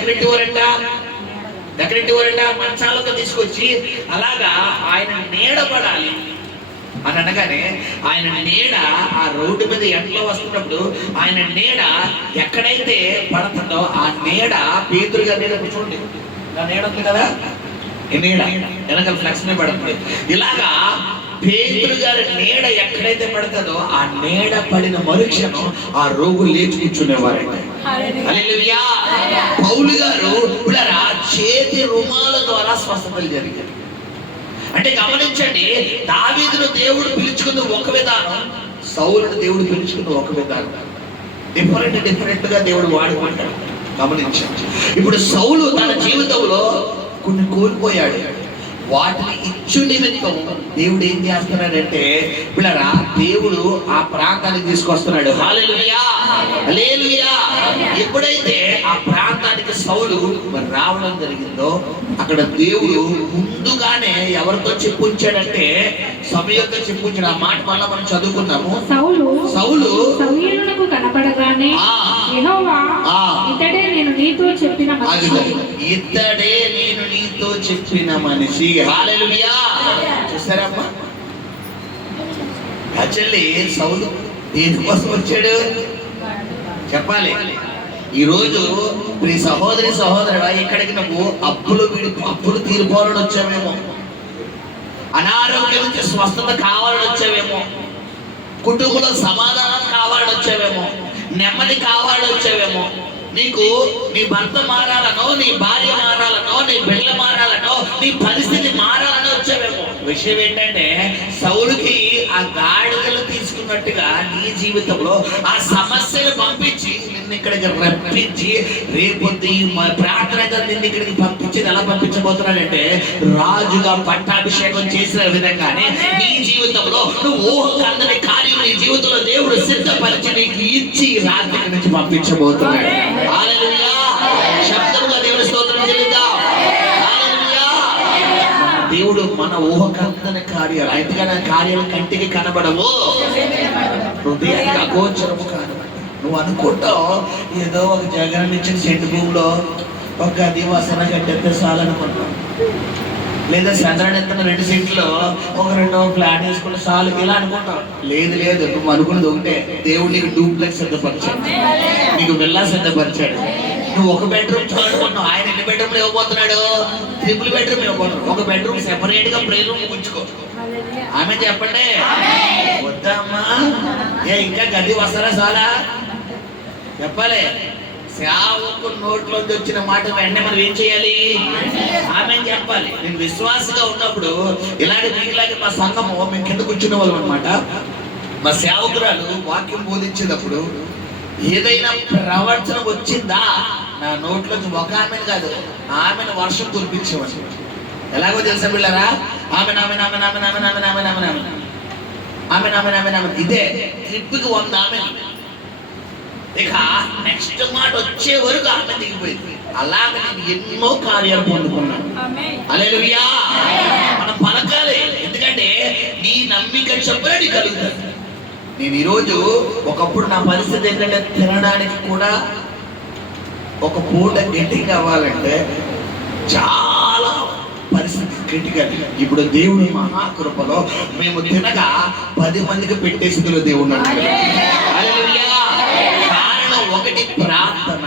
ఎక్కడెట్టేవారంట మంచాలతో తీసుకొచ్చి అలాగా ఆయన నీడ పడాలి అని అనగానే ఆయన నీడ ఆ రోడ్డు మీద ఎండలో వస్తున్నప్పుడు ఆయన నీడ ఎక్కడైతే పడుతుందో ఆ నీడ పేతురు గారి నీడ చూడండి, నా నీడ ఉంది కదా, ఈ నీడ వెనకాల ఫ్లెక్స్ మీద పడుతుంది. ఇలాగా పేతురు గారి నీడ ఎక్కడైతే పడుతుందో ఆ నీడ పడిన మరుక్షణం ఆ రోగులు లేచి కూర్చునేవారంట. హల్లెలూయా. పౌలు గారు చేతి రుమాల ద్వారా స్వస్థతలు జరిగాయి. అంటే గమనించండి, దావీదును దేవుడు పిలుచుకుంది ఒక విధానం, సౌలును దేవుడు పిలుచుకుంది ఒక విధానం. డిఫరెంట్ గా దేవుడు వాడుకుంటాడు. గమనించండి. ఇప్పుడు సౌలు తన జీవితంలో కొన్ని కోల్పోయాడు. వాటిని ఇచ్చు నిమిత్తం దేవుడు ఏం చేస్తున్నాడంటే పిల్లరా, దేవుడు ఆ ప్రాంతానికి తీసుకొస్తున్నాడు. హల్లెలూయా, హల్లెలూయా. ఎప్పుడైతే ఆ ప్రాంతానికి సౌలు రావడం జరిగిందో అక్కడ దేవుడు ముందుగానే ఎవరితో చెప్పుంచాడంటే సమయంతో చెప్పుంచాడు. ఆ మాట మళ్ళా మనం చదువుకున్నాము. సౌలు సమూయేలునకు కనపడగానే యెహోవా ఇతడే నేను నీతో చెప్పిన మనిషి, ఇతడే నేను నీతో చెప్పిన మనిషి. హల్లెలూయా. చూసారమ్మా, యాక్చువల్లీ సౌలు దేనికోసం వచ్చాడు చెప్పాలి. ఈరోజు ప్రియ సహోదరుడా, ఇక్కడికి నువ్వు అప్పులు తీరిపోవాలని వచ్చావేమో, అనారోగ్యం నుంచి స్వస్థత కావాలని వచ్చావేమో, కుటుంబంలో సమాధానం కావాలని వచ్చావేమో, నెమ్మది కావాలని వచ్చావేమో, నీకు నీ భర్త మారాలనో, నీ భార్య మారాలనో, నీ బిడ్డ మారాలనో, నీ పరిస్థితి మారాలనో వచ్చావేమో. విషయం ఏంటంటే సౌలుకి ఆ గాడిదలు తీసుకున్నట్టుగా నీ జీవితంలో ఆ సమస్యలు పంపించి నిన్ను ఇక్కడికి రప్పించి రేపొద్దు ప్రార్థన నిన్ను ఇక్కడికి పంపించేది ఎలా పంపించబోతున్నాడంటే రాజుగా పట్టాభిషేకం చేసిన విధంగానే నీ జీవితంలో నువ్వు ఊహకందని కార్యం నీ జీవితంలో దేవుడు సిద్ధపరిచి నీకు ఇచ్చి రాత్రి నుంచి పంపించబోతున్నాడు. హల్లెలూయా. శబ్దముగా దేవుని స్తోత్రం చెల్లిద్దాం. హల్లెలూయా. దేవుడు మన ఊహకందని కార్యాలు, ఎందుకని కార్యాలు కంటికి కనబడవు, హృదయానికి అగోచరము కాదు. నువ్వు అనుకుంటావు ఏదో ఒక జగన్ ఇచ్చిన సెంటు భూమిలో ఒక గది వసన కట్టెత్తే చాలనుకుంటావు, లేదా చంద్రుడు ఎత్తున 2 సెంట్లో ఒక 2వ ఫ్లాట్ వేసుకుని చాలు ఇలా అనుకుంటావు. లేదు, నువ్వు అనుకున్నది ఒకటే, దేవుడు నీకు డూప్లెక్స్ సిద్ధపరిచాడు, నీకు విల్లా సిద్ధపరిచాడు. నువ్వు ఒక బెడ్రూమ్ చూడాలనుకుంటున్నావు, ఆయన ఎన్ని బెడ్రూమ్లు ఇవ్వబోతున్నాడు? 3 బెడ్రూమ్ ఇవ్వబోతున్నాడు. ఒక బెడ్రూమ్ సెపరేట్ గా ప్రే రూమ్ ఉంచుకో. ఆమె చెప్పండి, వద్దమ్మా ఇంకా గది వస్తారా చాలా చెప్పాలి. సేవకు నోట్లోంచి వచ్చిన మాట వెంటనే మనం ఏం చేయాలి? ఆమె చెప్పాలి. నేను విశ్వాసంగా ఉన్నప్పుడు మీలాగే మా సంఘము మేము కింద కూర్చునే వాళ్ళం అనమాట. మా సేవకురాలు వాక్యం బోధించేటప్పుడు ఏదైనా ప్రవచన వచ్చిందా నా నోట్లోంచి ఒక ఆమెను కాదు, ఆమెను వర్షం కురిపించేవాడు. ఎలాగో తెలుసా పిల్లరా? ఆమె ఇదే ట్రిప్కి 100 ఆమె. ఇక నెక్స్ట్ మాట వచ్చే వరకు ఆమె దిగిపోయింది. అలాగే నేను ఎన్నో కార్యాలు పొందుకున్నాను. హల్లెలూయా. మనం పలకాలి, ఎందుకంటే నీ నమ్మిక చెప్పని కలుగుతుంది. నేను ఈరోజు ఒకప్పుడు నా పరిస్థితి ఏంటంటే తినడానికి కూడా ఒక పూట గట్టిగా అవ్వాలంటే చాలా పరిస్థితి క్రిటికల్. ఇప్పుడు దేవుని మహాకృపలో మేము తినగా 10 మందికి పెట్టే స్థితిలో దేవుడు. కారణం ఒకటి ప్రార్థన,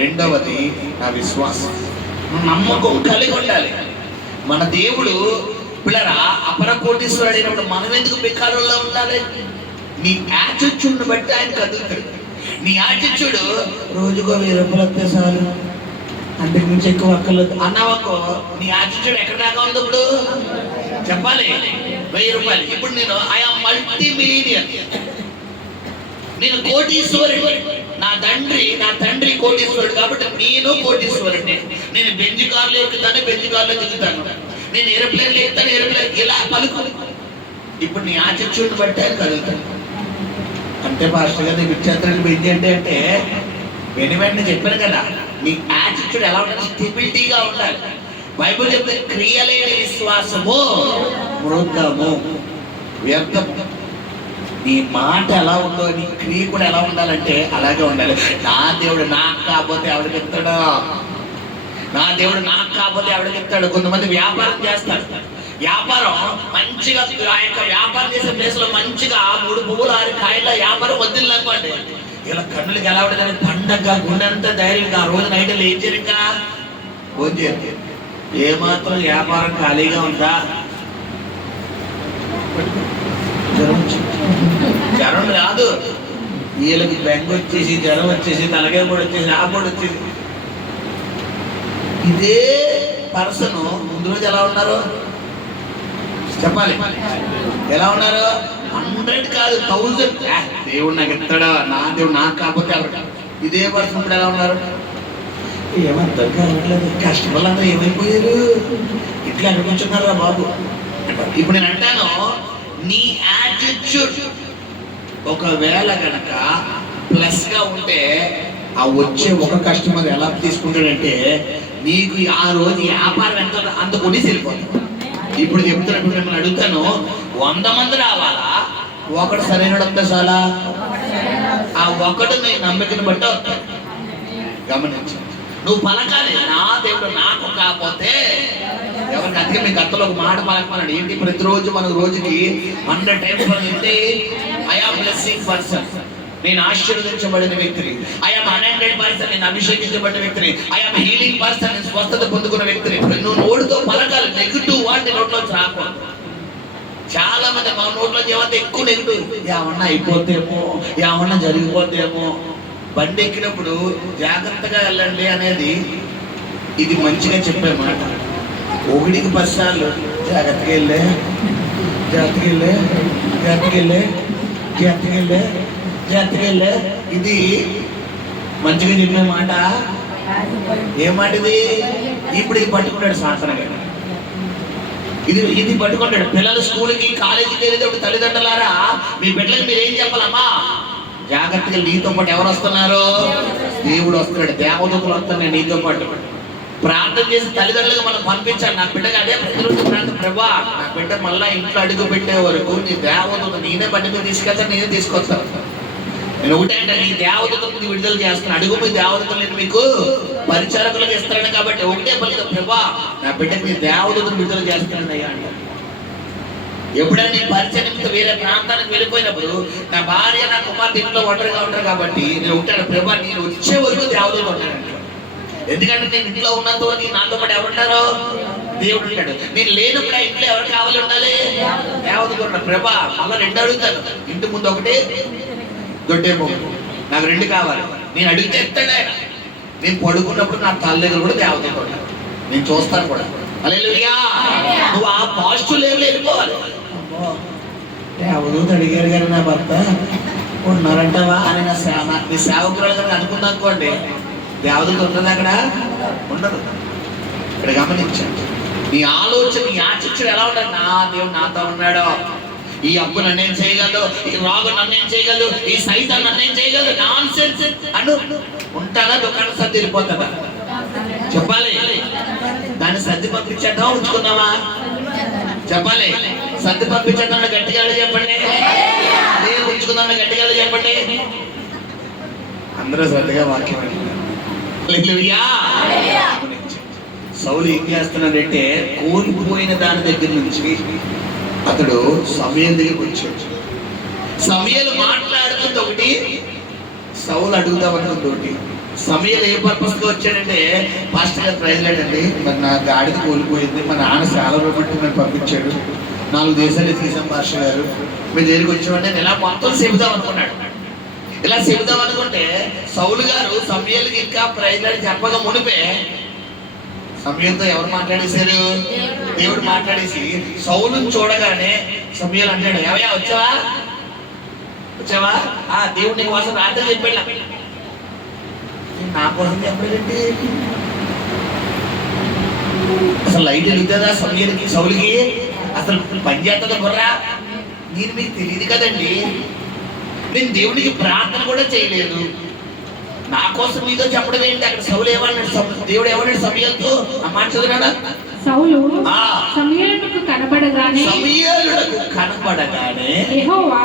రెండవది నా విశ్వాసం, నమ్మకం కలిగి ఉండాలి. మన దేవుడు పిల్లరా అపరకోటీశ్వరుడు అయినప్పుడు మనం ఎందుకు బికారుల్లో ఉండాలి? నీ యాటిట్యూడ్ని బట్టి ఆయన కదులుతాడు. నీ యాటిట్యూడ్ రోజుకో 1000 రూపాయలు వస్తే చాలు, అంతకు మించి ఎక్కువ అక్కర్లేదు అన్నావనుకో, నీ యాటిట్యూడ్ ఎక్కడ దాకా ఉంది? ఇప్పుడు చెప్పాలి 1000 రూపాయలు. ఇప్పుడు నేను ఐఆమ్ మల్టీ మిలీనియర్, నేను కోటీశ్వరుడు, నా తండ్రి కోటీశ్వరుడు కాబట్టి నేను కోటీశ్వరుడిని. నేను బెంజ్ కార్లో ఎక్కుతాను, బెంజ్ కార్లో దిగుతాను. నేను ఏరోప్లేన్లో ఎక్కుతాను, ఏరోప్లేన్ ఇలా పలుకు. ఇప్పుడు నీ యాటిట్యూడ్ బట్టే కలుగుతాను. అంటే పాస్టర్ గారు నీకు ఇచ్చేస్తాను బెంజ్ అంటే వెంటనే చెప్పాను కదా, నీ యాటిట్యూడ్ ఎలా ఉండాలి? స్టెబిలిటీగా ఉండాలి. బైబిల్ చెప్తే క్రియలేని విశ్వాసము మృతము, వ్యర్థము. నీ మాట ఎలా ఉందో నీ క్రియ కూడా ఎలా ఉండాలంటే అలాగే ఉండాలి. నా దేవుడు నాకు కాకపోతే ఎవరికి ఇస్తాడు? నా దేవుడు నాకు కాకపోతే ఎవరికి ఇస్తాడు? కొంతమంది వ్యాపారం చేస్తారు. వ్యాపారం మంచిగా ఆ యొక్క వ్యాపారం చేసే ప్లేస్ లో మంచిగా 3 పువ్వులు 6 కాయల వ్యాపారం వద్దులు అనుకోండి. ఇలా కన్నులకి ఎలా ఉంటుంది? పండగ గుండెంతా ధైర్యంగా ఆ రోజు నైట్ ఏం చేయరుగా ఫోన్ చేయరు. ఏమాత్రం వ్యాపారం ఖాళీగా ఉందా? జ్వరం రాదు, వీళ్ళకి బెంగ వచ్చేసి జ్వరం వచ్చేసి తలకాయ పొడి వచ్చేసి ఆ పొడి వచ్చేసి. ఇదే పర్సన్ ముందు రోజు ఎలా ఉన్నారు చెప్పాలి? ఎలా ఉన్నారు? 100 కాదు 1000. దేవుడు నాకు ఇస్తాడా? నా దేవుడు నాకు కాకపోతే ఎవరు? ఇదే పర్సన్ ఇప్పుడు ఎలా ఉన్నారు? ఏమంతా కావట్లేదు, కష్టపడాలంతా ఏమైపోయారు, ఇట్లా అనిపించున్నారా బాబు? ఇప్పుడు నేను అంటాను, నీ యాటిట్యూడ్ ఒకవేళ గనక ప్లస్ గా ఉంటే ఆ వచ్చే ఒక కస్టమర్ ఎలా తీసుకుంటాడంటే నీకు ఆ రోజు వ్యాపారం ఎంత అంత కొని వెళ్ళిపోతుంది. ఇప్పుడు చెప్తున్నప్పుడు మిమ్మల్ని అడుగుతాను, 100 మంది రావాలా? ఒకడు సరైనడంతా చాలా? ఆ ఒకడు నీ నమ్మకని బట్టి వస్తాడు. గమనించు, నువ్వు పలకాలి, నా దేవుడు నాకు కాకపోతే ఎవరికి. అందుకే మీ గతంలో ఒక మాట పలకమన్నాడు. ఏంటి? ప్రతిరోజు మన రోజుకి 100 టైమ్స్ మనం ఏంటి? ఐ ఆమ్ బ్లెస్సింగ్ పర్సన్, నేను ఆశీర్వదించబడిన వ్యక్తిని. ఐ ఆమ్ అనాయింటెడ్ పర్సన్, నేను అభిషేకించబడిన వ్యక్తిని. ఐ ఆమ్ హీలింగ్ పర్సన్, నేను స్వస్థత పొందుకున్న వ్యక్తిని. నువ్వు నోటితో పలకాలి, నెగిటివ్ వాటి నోట్లోంచి రాకూడదు. చాలా మంది మా నోట్లో ఏమంటే ఎక్కువ నెగిటివ్, ఏమన్నా అయిపోతేమో, ఏమన్నా జరిగిపోతేమో. బండి ఎక్కినప్పుడు జాగ్రత్తగా వెళ్ళండి అనేది ఇది మంచిగా చెప్పామాట. 1కి 10 సార్లు జాగ్రత్తగా వెళ్ళే, జాగ్రత్తగా వెళ్ళే, జాగ్రత్తగా వెళ్ళే, జాగ్రత్తగా వెళ్ళే, జాగ్రత్తగా వెళ్ళే. ఇది మంచిగా చెప్పే మాట. ఏ మాట ఇది? ఇప్పుడు ఇది పట్టుకున్నాడు సాధనగా. ఇది పట్టుకుంటాడు. పిల్లలు స్కూల్కి కాలేజీకి వెళ్ళేటప్పుడు తల్లిదండ్రులారా మీ బిడ్డలకు మీరు ఏం చెప్పాలమ్మా? జాగ్రత్తగా, నీతో పాటు ఎవరు వస్తున్నారు? దేవుడు వస్తున్నాడు, దేవదూతలు వస్తున్నాయి నీతో పాటు. ప్రార్థన చేసి తల్లిదండ్రులుగా మనం పంపించాలి. నా బిడ్డగా అదే ప్రతిరోజు ప్రార్థన, ప్రభా నా బిడ్డ మళ్ళా ఇంట్లో అడుగు పెట్టే వరకు నీ దేవదూత నేనే బండి మీద తీసుకెళ్తాను, నేనే తీసుకొస్తాను. నేను ఒకటే అంటే నీ దేవదూతలు విడుదల చేస్తాను. అడుగు మీ దేవదూతలు నేను మీకు పరిచారకులకు ఇస్తాను కాబట్టి ఒకటే పలిక, ప్రభా నా బిడ్డకి నీ దేవదూతలు విడుదల చేస్తాను అయ్యా అంటారు. ఎప్పుడైనా నేను పరిచయ నిమిత్తం వేరే ప్రాంతానికి వెళ్ళిపోయినప్పుడు నా భార్య నా కుమార్తె ఇంట్లో ఒంటరిగా ఉంటారు కాబట్టి నేను ఉంటాను, ప్రభా నేను వచ్చే వరకు దేవదూతలు ఉంటానంట. ఎందుకంటే నేను ఇంట్లో ఉన్నంత వరకు నాతో పాటు ఎవరుంటారో దేవుడు ఉంటాడు. నేను లేనప్పుడు ఆ ఇంట్లో ఎవరు కావాలి ఉండాలి? దేవదూతలు ఉంటారు. ప్రభా మళ్ళీ 2 అడుగుతాను. ఇంటి ముందు ఒకటి దొడ్డేమో, నాకు 2 కావాలి. నేను అడిగితే ఎత్తాడు ఆయన. నేను పడుకున్నప్పుడు నా తల దగ్గర కూడా దేవదూతలు ఉంటారు, నేను చూస్తాను కూడా. హల్లెలూయా. నువ్వు ఆ పాజిటివ్ లెవెల్ వెళ్ళిపోవాలి. దేవదూత అడిగారు కానీ నా భర్త ఉన్నారంటావా అని నీ సేవకురాలు కానీ అనుకున్నా అనుకోండి, దేవదూత ఉండదు అక్కడ, ఉండదు. ఇక్కడ గమనించండి, నీ ఆలోచన నీ యాటిట్యూడ్ ఎలా ఉండాలి? నా దేవుడు నాతో ఉన్నాడు, ఈ అప్పు నన్నేం చేయగలదు, ఈ రాగు నన్నేం చేయగలదు, ఈ సైతం నన్నేం చేయగలదు, నాన్ సెన్స్ అను ఉంటారా? దుకాణం సర్ది వెళ్ళిపోతుందా? చెప్పాలి. దాన్ని సర్ది పంపించేద్దాం, ఉంచుకుందామా? చెప్పాలి. సర్ది పంపించేద్దాం గట్టిగా చెప్పండి, నేను ఉంచుకుందామని గట్టిగా చెప్పండి. అందరూ శ్రద్ధగా వాక్యం. సౌలు ఏం చేస్తున్నాడంటే కోల్పోయిన దాని దగ్గర నుంచి అతడు సమయం దగ్గరికి వచ్చాడు. సమయాలు మాట్లాడుతుంది ఒకటి, సౌలు అడుగుదాం అనుకుంది ఒకటి. సమయాలు ఏ పర్పస్ గా వచ్చాడంటే, పాస్టర్ గారు ప్రైజ్ లేడండి, మరి నా గాడిద కోల్పోయింది, మా నాన్న సేవలు బట్టి నన్ను పంపించాడు, 4 దేశాలు తీసాం పాస్టర్ గారు, మీరు దగ్గరికి వచ్చామంటే నేను ఇలా మొత్తం చెబుదాం అనుకున్నాడు. ఇలా చెబుదాం అనుకుంటే సౌలు గారు సమయాలకి ఇంకా ప్రైజ్ లేని చెప్పగా మునిపే సమయంతో ఎవరు మాట్లాడేశారు? దేవుడు మాట్లాడేసి సౌలుని చూడగానే సమయాలు అంటాడు, ఏవయ్యా వచ్చావా? వచ్చావా? దేవుడు నీ కోసం రాత్రి చెప్పాడు. నా కోసం చెప్పలేదండి. అసలు లైట్ వెళ్తుందా సమయానికి సౌలికి? అసలు పని చేస్తుందా బుర్రా? నేను మీకు తెలియదు కదండి. నేను దేవునికి ప్రార్థన కూడా చేయలేదు. నా కోసం మీతో చెప్పడం ఏంటి? అక్కడ సౌలు ఏమన్నాడు? దేవుడు ఏమన్నాడు సమయంతో? ఆ మాట చదివాడా? సౌలు సమూయేలునకు కనబడగానే యెహోవా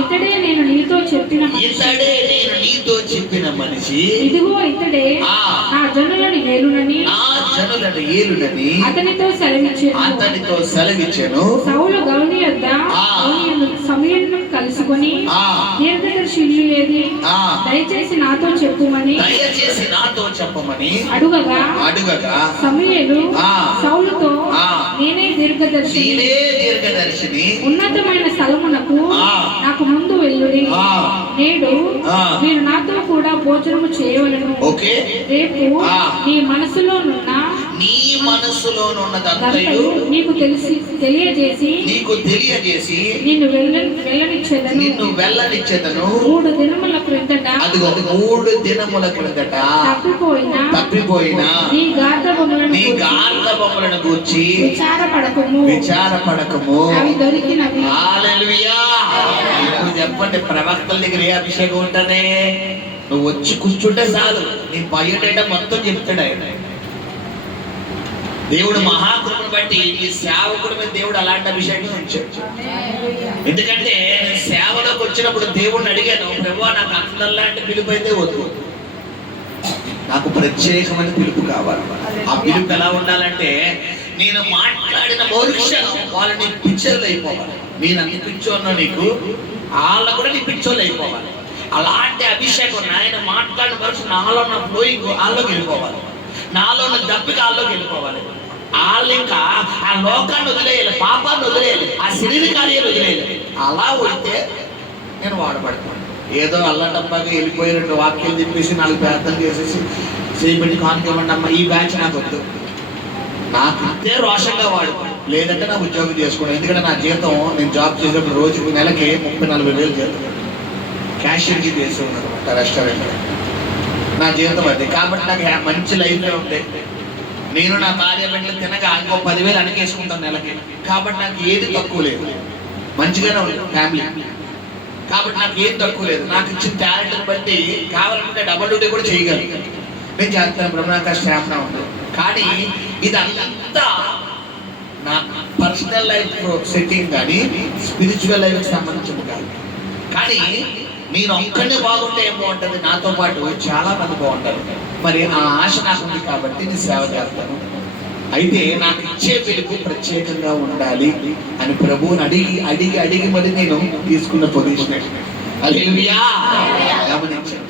ఇతడే నేను నీతో చెప్పిన మనిషి, ఇదిగో ఇతడే నా జనులను ఏలునని అతనితో సెలవిచ్చెను. సౌలు గౌని యొద్ద సమూయేలును కలుసుకొని, దీర్ఘదర్శి ఇల్లు ఏది? దయచేసి నాతో చెప్పమని అడుగగా సమూయేలు సౌలుతో, నేనే దీర్ఘదర్శిని, ఉన్నతమైన స్థలమునకు నాకు ముందు వెళ్ళుడి. నేడు మీరు నాతో కూడా భోజనము చేయవలెను. రేపు నీ మనసులోనున్నదంతయు నీకు తెలియజేసి నిన్ను వెళ్ళనిచ్చెదను. 3 దినముల క్రిందట తప్పిపోయిన నీ గార్ధబొమ్మలను గూర్చి విచారపడకము, అవి దొరికినవి. హల్లెలూయా. ఇప్పుడు చెప్పండి, ప్రవక్తల దగ్గర ఏ అభిషేకం ఉంటనే? నువ్వు వచ్చి కూర్చుంటే చాలు, నీ బయోడేటా మొత్తం చెప్తాడు ఆయన. దేవుడు మహాకృపను బట్టి ఈ సేవకుడి మీద దేవుడు అలాంటి అభిషేకం ఉంచాడు. ఎందుకంటే నేను సేవలోకి వచ్చినప్పుడు దేవుడిని అడిగాను, ప్రభువా నాకు అందరిలాంటి పిలుపు అయితే వద్దు, నాకు ప్రత్యేకమైన పిలుపు కావాలి. ఆ పిలుపు ఎలా ఉండాలంటే, నేను మాట్లాడిన మరుక్షణం వాళ్ళని పిక్చర్లు అయిపోవాలి. నేను అంత పిచ్చోన్నా నీకు, వాళ్ళ కూడా నీ పిచ్చోళ్ళు అయిపోవాలి. అలాంటి అభిషేకం. ఆయన మాట్లాడిన మరుక్షణం నాలో ఉన్న ఫ్లోయింగ్ వాళ్ళలోకి వెళ్ళిపోవాలి, నాలో ఉన్న దప్పిక వాళ్ళలోకి వెళ్ళిపోవాలి. వాళ్ళు ఇంకా ఆ లోకాన్ని వదిలేయాలి, పాపాన్ని వదిలేయాలి, ఆ శరీర కార్యాలు వదిలేయాలి. అలా వస్తే నేను వాడబడతాను. ఏదో అల్లటబ్బాగా వెళ్ళిపోయి 2 వాక్యాలు చెప్పేసి 4 ప్రార్థనలు చేసేసి చేయబడి కానుకోమండి అమ్మ, ఈ బ్యాచ్ నాకు వద్దు. నాకు ఇంతే రోషంగా వాడు, లేదంటే నాకు ఉద్యోగం చేసుకోండి. ఎందుకంటే నా జీతం, నేను జాబ్ చేసేటప్పుడు రోజుకు నెలకి 30-40 వేలు జీతం, క్యాషియర్కి చేసి ఉన్నమాట రెస్టారెంట్. నా జీతం అది. కాబట్టి నాకు మంచి లైఫ్లో ఉంది. నేను నా భార్య బిడ్డలు తినగా ఇంకో 10,000 అణకేసుకుంటాను నెలకి. కాబట్టి నాకు ఏది తక్కువ లేదు, మంచిగానే ఉంది ఫ్యామిలీ. కాబట్టి నాకు ఏం తక్కువ లేదు. నాకు ఇచ్చిన టాలెంట్ని బట్టి కావాలంటే డబుల్ డ్యూటీ కూడా చేయగలను. నేను చేస్తాను, బ్రహ్మాకాశ శ్రామణ ఉంది. కానీ ఇదంతా నా పర్సనల్ లైఫ్ సెట్టింగ్ కానీ స్పిరిచువల్ లైఫ్కి సంబంధించింది కాదు. కానీ నేను ఒక్కడే బాగుంటే ఏం బాగుంటుంది, నాతో పాటు చాలా మంది బాగుంటారు. మరి ఆ ఆశ నాకు ఉంది కాబట్టి నేను సేవ చేస్తాను. అయితే నాకు ఇచ్చే పిలుపు ప్రత్యేకంగా ఉండాలి అని ప్రభువుని అడిగి మరి నేను తీసుకున్న పొజిషన్. హల్లెలూయా. గమనించండి,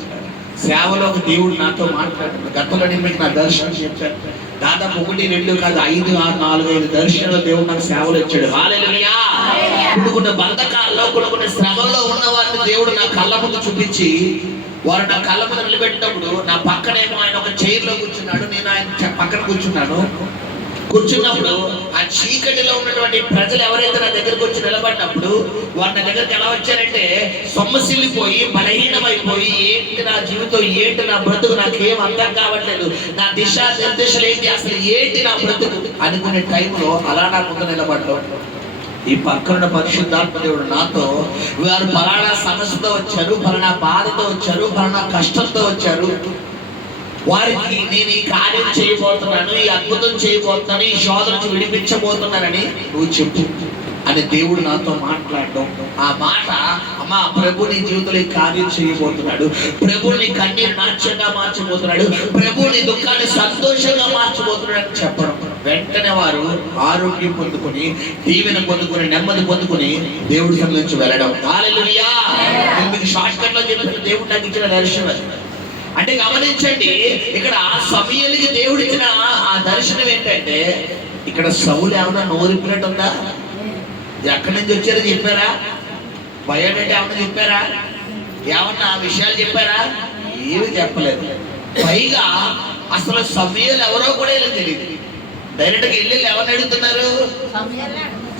సేవలో ఒక దేవుడు నాతో మాట్లాడుతున్నాడు. గతంలో నేను మీకు నా దర్శనం చెప్పాను. దాదాపు 1, 2 కాదు, 5, 6, 4, 5 దర్శనాలు దేవుడు నాకు సేవలు ఇచ్చాడు. హల్లెలూయా. కొన్ని బంధకాల్లో, కొన్ని శ్రమల్లో ఉన్న వారిని దేవుడు నా కళ్ళ ముందు చూపించి, వారు నా కళ్ళ ముందు నిలబెట్టినప్పుడు నా పక్కనేమో ఆయన ఒక చైర్లో కూర్చున్నాడు, నేను ఆయన పక్కన కూర్చున్నప్పుడు ఆ చీకటిలో ఉన్నటువంటి ప్రజలు ఎవరైతే నా దగ్గరకు వచ్చి నిలబడినప్పుడు వారు నా దగ్గరికి ఎలా వచ్చారంటే సొమ్మసిల్లిపోయి, బలహీనమైపోయి, ఏంటి నా జీవితం, ఏంటి నా బ్రతుకు, నాకేం అర్థం కావట్లేదు, నా దిశ నిర్దేశాలు ఏంటి, అసలు ఏంటి నా బ్రతుకు అనుకునే టైంలో అలా నా ముందు నిలబడ్డాడు. ఈ పక్కన పరిశుద్ధాత్మ దేవుడు నాతో, వారు పలానా సమస్యతో వచ్చారు, పలానా బాధతో వచ్చారు, పలానా కష్టంతో వచ్చారు, వారికి నేను ఈ కార్యం చేయబోతున్నాను, ఈ అద్భుతం చేయబోతున్నాను, ఈ శోధన నుంచి విడిపించబోతున్నానని నువ్వు చెప్పు అని దేవుడు నాతో మాట్లాడడం. ఆ మాట, అమ్మా ప్రభు నీ జీవితంలో ఈ కార్యం చేయబోతున్నాడు, ప్రభు నీ కన్నీరు నాట్యంగా మార్చబోతున్నాడు, ప్రభు నీ దుఃఖాన్ని సంతోషంగా మార్చబోతున్నాడు అని చెప్పడం. వెంటనే వారు ఆరోగ్యం పొందుకొని, దీవెన పొందుకొని, నెమ్మది పొందుకొని దేవుడి సన్నిధి నుంచి వెళ్ళడం. హల్లెలూయా. నేను మీకు షార్ట్ కట్ లో చెప్పిన దేవుడు నాకు ఇచ్చిన దర్శనం. అంటే గమనించండి, ఇక్కడ సమూయేలుకి దేవుడు ఇచ్చిన ఆ దర్శనం ఏంటంటే, ఇక్కడ సౌలు ఏమన్నా నోరిపినట్టు ఉందా? ఎక్కడి నుంచి వచ్చారో చెప్పారా? బయోడేటా ఏమన్నా చెప్పారా? ఏమన్నా విషయాలు చెప్పారా? ఏమి చెప్పలేదు. పైగా అసలు సమూయేలు ఎవరో కూడా తెలియదు. డైరెక్ట్గా వెళ్ళి ఎవరిని అడుగుతున్నారు?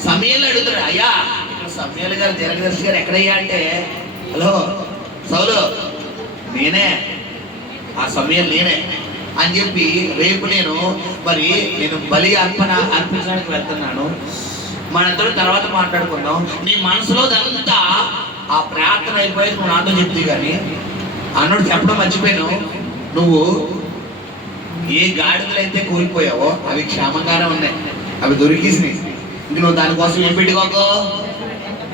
సమూయేలు అడుగుతున్నారు. అయ్యా ఇక్కడ సమూయేలు గారు, దీర్ఘదర్శి గారు ఎక్కడయ్యా అంటే, హలో సౌలు, నేనే ఆ సమయం నేనే అని చెప్పి రేపు నేను బలి అర్పించడానికి వెళ్తున్నాను, మనందరం తర్వాత మాట్లాడుకుందాం. నీ మనసులో అంతా ఆ ప్రార్థన అయిపోయి నువ్వు నాతో చెప్తే కానీ అన్నోడు చెప్పడం మర్చిపోయాను. నువ్వు ఏ గాడిదలు అయితే కోల్పోయావో అవి క్షేమంగానే ఉన్నాయి, అవి దొరికేసినాయి. ఇంక నువ్వు దానికోసం ఏం పెట్టుకోకో,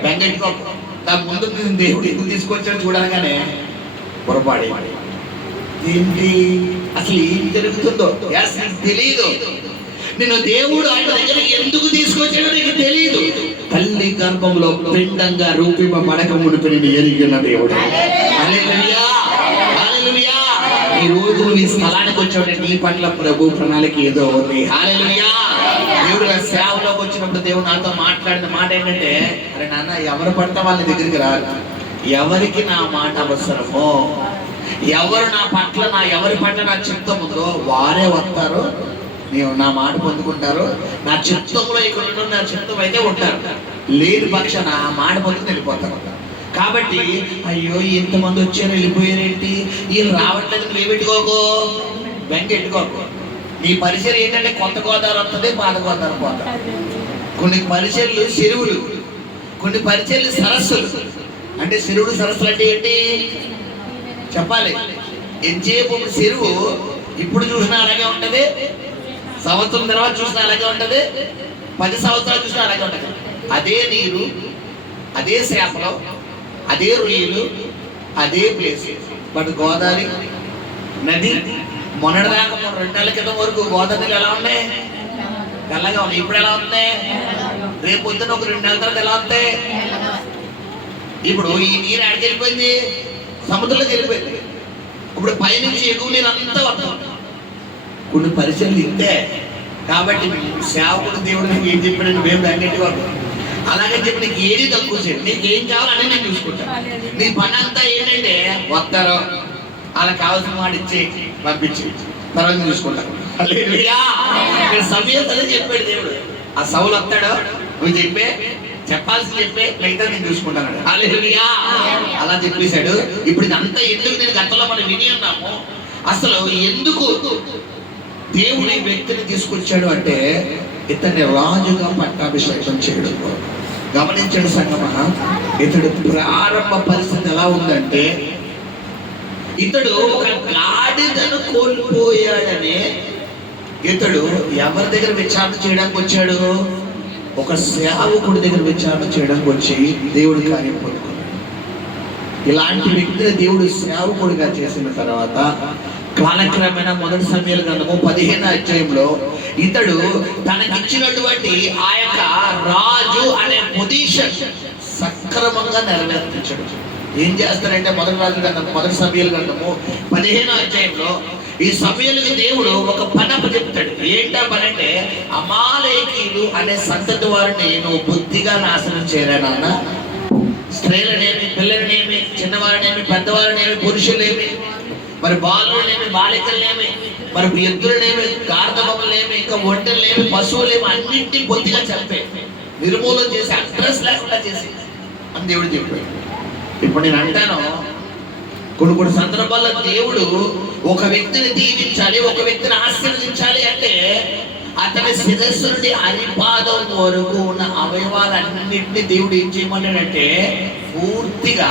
బెంగెట్టుకోకు. దాని ముందు దేవుడు ఎందుకు తీసుకొచ్చాడు చూడగానే పొరపాడి ఏంటి అసలు ఏం జరుగుతుందో నీకు తెలియదు. నిన్ను దేవుడు ఆయన దగ్గర ఎందుకు తీసుకొచ్చాడో నీకు తెలియదు. తల్లి గర్భంలో పిండంగా రూపింపబడక మునిపి నిన్ను ఎరిగిన దేవుడు. హల్లెలూయా, హల్లెలూయా. ఈ రోజు నువ్వు ఈ స్థలానికి వచ్చావు, నీ పట్ల ప్రభు ప్రణాళిక ఏదో ఉంది. హల్లెలూయా. దేవుడు సేవలోకి వచ్చినప్పుడు దేవుడు నాతో మాట్లాడిన మాట ఏంటంటే, అరే నాన్న, ఎవరు పడితే వాళ్ళ దగ్గరికి రారు, ఎవరికి నా మాట అవసరమో, ఎవరు ఎవరి పట్ల నా చిత్తం ఉందో వారే వస్తారు, నా మాట పొందుకుంటారు. నా చిత్తంలో ఇక్కడ నా చిత్తం అయితే ఉంటారు, లేని పక్షాన ఆ మాట పొందుకుని వెళ్ళిపోతారు. కాబట్టి అయ్యో ఇంతమంది వచ్చారు వెళ్ళిపోయారేంటి, వీళ్ళు రావట్లేదు నువ్వు పెట్టుకోకు, బెంగెట్టుకోకు. నీ పరిచయం ఏంటంటే కొత్త గోదావరి వస్తుంది, పాత గోదావరి పోతారు. కొన్ని పరిచయలు చెరువులు, కొన్ని పరిచయలు సరస్సులు. అంటే చెరువులు సరస్సులు అంటే ఏంటి చెప్పాలి. ఎంతసేపు చెరువు ఇప్పుడు చూసినా అలాగే ఉంటది, సంవత్సరం తర్వాత చూసినా అలాగే ఉంటది, 10 సంవత్సరాలు చూసినా అలాగే ఉంటది. అదే నీరు, అదే చేపలు, అదే రొయ్యలు, అదే ప్లేస్. బట్ గోదావరి నది మొన్నటిదాకా 2 నెలల క్రితం వరకు గోదావరి నీళ్ళు ఎలా ఉన్నాయి, తెల్లగా ఉన్నాయి. ఇప్పుడు ఎలా ఉన్నాయి, రేపు పొద్దున ఒక 2 నెలల తర్వాత ఎలా ఉంటాయి. ఇప్పుడు ఈ నీరు ఎక్కడికి వెళ్ళిపోయింది, సముద్రంలోకి వెళ్ళిపోయింది. ఇప్పుడు పైనుంచి ఎగువ నీరు అంతా వస్తుంది. కొన్ని పరిచయలు ఇంతే. కాబట్టి సేవకుడు దేవుడు నీకు ఏం చెప్పాడు, నువ్వేం అన్నింటి వరకు అలాగని చెప్పి నీకు ఏది తక్కువ చేయండి, నీకు ఏం కావాలని నేను చూసుకుంటాను. నీ పని అంతా ఏంటంటే వస్తారు, అలా కావాల్సిన వాడు ఇచ్చి పంపించి తర్వాత చూసుకుంటాను. సమయం అదే చెప్పాడు దేవుడు. ఆ సౌలు వస్తాడు, నువ్వు చెప్పాల్సి మిగతా నేను చూసుకుంటాను. హల్లెలూయా, అలా చెప్పేశాడు. ఇప్పుడు ఇదంతా ఎందుకు నేను గతంలో మనం విని ఉన్నాము. అసలు ఎందుకు దేవుడు ఈ వ్యక్తిని తీసుకొచ్చాడు అంటే ఇతన్ని రాజుగా పట్టాభిషేకం చేయడం. గమనించండి సంగమా, ఇతడు ప్రారంభ పరిస్థితి ఎలా ఉందంటే, ఇతడు ఒక గాడిదను కోల్పోయాడనే ఇతడు ఎవరి దగ్గర విచారణ చేయడానికి వచ్చాడు, ఒక సేవకుడి దగ్గర విచారణ చేయడానికి వచ్చి దేవుడి కార్యం పొందుకున్నాడు. ఇలాంటి వ్యక్తిని దేవుడు సేవకుడిగా చేసిన తర్వాత కాలక్రమేణా 1 సమూయేలు గ్రంథము 15వ అధ్యాయంలో ఇతడు తనకిచ్చినటువంటి ఆ యొక్క రాజు అనే పొజిషన్ సక్రమంగా నెరవేర్చాడు. ఏం చేస్తారంటే 1 సమూయేలు గ్రంథము 15వ అధ్యాయంలో ఈ సమూయేలుకి దేవుడు ఒక పని అప్పచెప్తాడు. ఏంటా పని అంటే, అమాలేకీయులు అనే సంతతి వారిని నువ్వు బుద్ధిగా నాశనం చేయరానన్న, స్త్రీలనేమి, పిల్లలనేమి, చిన్నవారినేమి, పెద్దవారినేమి, పురుషులేమి, మరి బాలులనేమి, బాలికలనేమి, మరి ఎద్దులనేమి, గార్ధబొమ్మలనేమి, ఇంకా ఒంటెలనేమి, పశువులేమి అన్నింటినీ బొత్తిగా చంపే, నిర్మూలన చేసి, అడ్రస్ లేకుండా చేసి అని దేవుడు చెప్పాడు. ఇప్పుడు నేను అంటాను, కొన్ని సందర్భాల్లో దేవుడు ఒక వ్యక్తిని దీవించాలి, ఒక వ్యక్తిని ఆశీర్వదించాలి అంటే అతని శిరస్సు నుండి అరిపాదం వరకు ఉన్న అవయవాలన్నింటినీ దేవుడు ఏం చేయమన్నాడంటే పూర్తిగా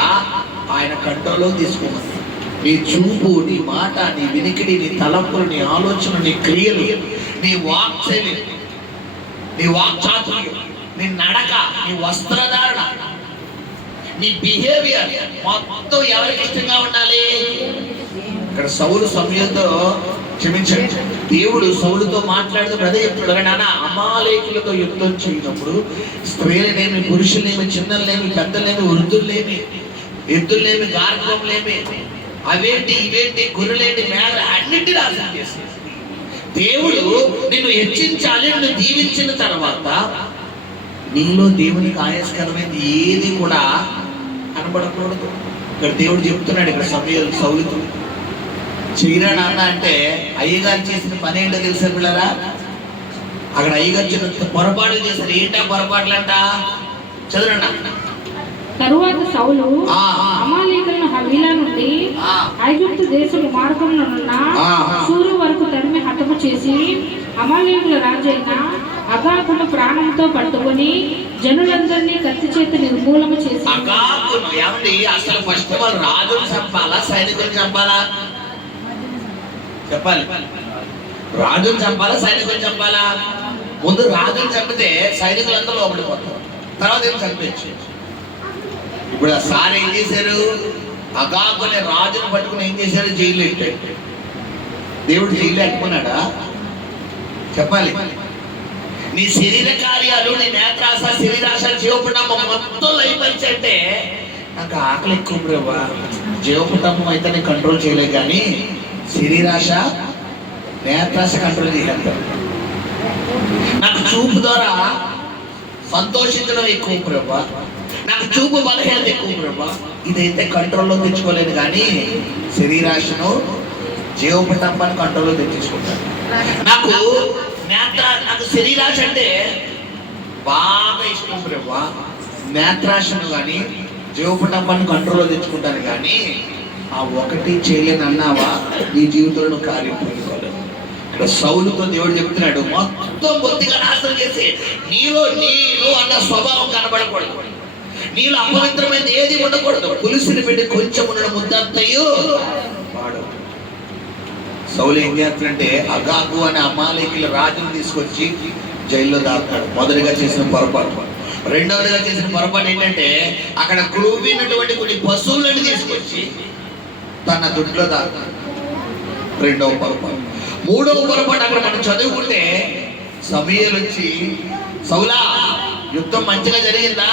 ఆయన కంట్రోల్లో తీసుకోమన్నాడు. నీ చూపు, నీ మాట, నీ వినికిడి, నీ తలంపులు, నీ ఆలోచన, నీ క్రియలు, నీ వాక్శైలి, నీ వాక్చాతుర్యం, నీ నడక, నీ వస్త్రధారణ, నీ బిహేవియర్ మొత్తం ఎవరికి ఇష్టంగా ఉండాలి. ఇక్కడ సౌలు సమయంతో క్షమించండి, దేవుడు సౌలుతో మాట్లాడుతూ అదే చెప్తున్నాడు, నాన్న అమాలేకులతో యుద్ధం చేయనప్పుడు స్త్రీలనేమి, పురుషులేమి, చిన్నలేమి, పెద్దలేమి, వృద్ధులేమి, ఎద్దులేమి, గార్గంలేమి, అవేంటి ఇవేంటి, గొర్రెలేంటి, మేకలు అన్నింటినీ నాశనం చేస్తాడు. దేవుడు నిన్ను హెచ్చించాలి, నిన్ను దీవించిన తర్వాత నీలో దేవునికి ఆయాస్కరమైనది ఏది కూడా కనబడకూడదు. ఇక్కడ దేవుడు చెప్తున్నాడు, ఇక్కడ సౌలుతో చేయరా నాన్న అంటే, అయ్యగారు చేసిన పని ఏంటో తెలుసా పిల్లరా, అక్కడ అయ్యగారు చిన్న పొరపాట్లు చేశారు. ఏంటా పొరపాట్లు అంట, చదవండి. తరువాత సౌలు దేశపు మార్గంలోనున్న సూరు వరకు తరిమి హతము చేసి అమాలేకుల రాజైన అగాగును ప్రాణంతో పట్టుకొని జనులందరినీ కత్తి చేత నిర్మూలన చేసి. అగాగును ఏమండి? అసలు ఫస్ట్ ఆఫ్ ఆల్ రాజును చంపాలా, సైనికులను చంపాలా? చెప్పాలి. రాజును చంపాలా, సైనికులను చంపాలా? ముందు రాజును చంపితే సైనికులందరూ లోపలికి పోతారు, తర్వాత ఏం చంపేచ్చు. ఇప్పుడు ఆ సార్ ఏం చేశారు? అగాగునే రాజును పట్టుకుని ఏం చేశారు? జైలు పెట్టాడు. దేవుడు జైలు పెట్టుకున్నాడా? చెప్పాలి. నీ శరీర కార్యాలు, నీ నేత్రాశ, శరీరాశ, జీవపటం మొత్తం లైపరిచంటే నాకు ఆకలి ఎక్కువ బ్రవ్వా, జీవపటం అయితే నేను కంట్రోల్ చేయలేదు, కానీ శరీరాశ, నేత్రాశ కంట్రోల్ చేయగలుగుతాను. నాకు చూపు ద్వారా సంతోషించడం ఎక్కువ బ్రవ్వా, నాకు చూపు బలహీనత ఎక్కువ బ్రవ్వా, ఇదైతే కంట్రోల్లో తెచ్చుకోలేదు, కానీ శరీరాశను, జీవపటంపాన్ని కంట్రోల్లో తెచ్చేసుకుంటాను. నాకు నాకు శరీరాశ అంటే బాగా ఇష్టం బ్రవ్వా, నేత్రాశను కానీ జీవపటంపాన్ని కంట్రోల్లో తెచ్చుకుంటాను, కానీ ఆ ఒకటి చేయలేని అన్నావా నీ జీవితంలో కార్యం పొందుకోలేదు. ఇక్కడ సౌలుతో దేవుడు చెప్తున్నాడు, మొత్తం బొత్తిగా నాశనం చేసి నీలో నీలో అన్న స్వభావం కనబడకూడదు, నీలో అపవిత్రమైన ఏది ఉండకూడదు, పులుసుని పెట్టి కొంచెం ఉండడం ముద్దంతయు వాడు. సౌలు ఏం చేస్తాడంటే అగాగు అనే అమాలేకుల రాజును తీసుకొచ్చి జైల్లో దాస్తాడు. మొదటిగా చేసిన పొరపాటు. రెండవదిగా చేసిన పొరపాటు ఏంటంటే అక్కడ క్రూవినటువంటి కొన్ని పశువులను తీసుకొచ్చి తన దుడ్లో దాస్తాడు. రెండవ పొరపాటు. మూడవ పొరపాటు అక్కడ మనం చదువుకుంటే సమూయేలు వచ్చి, సౌలా యుద్ధం మంచిగా జరిగిందా,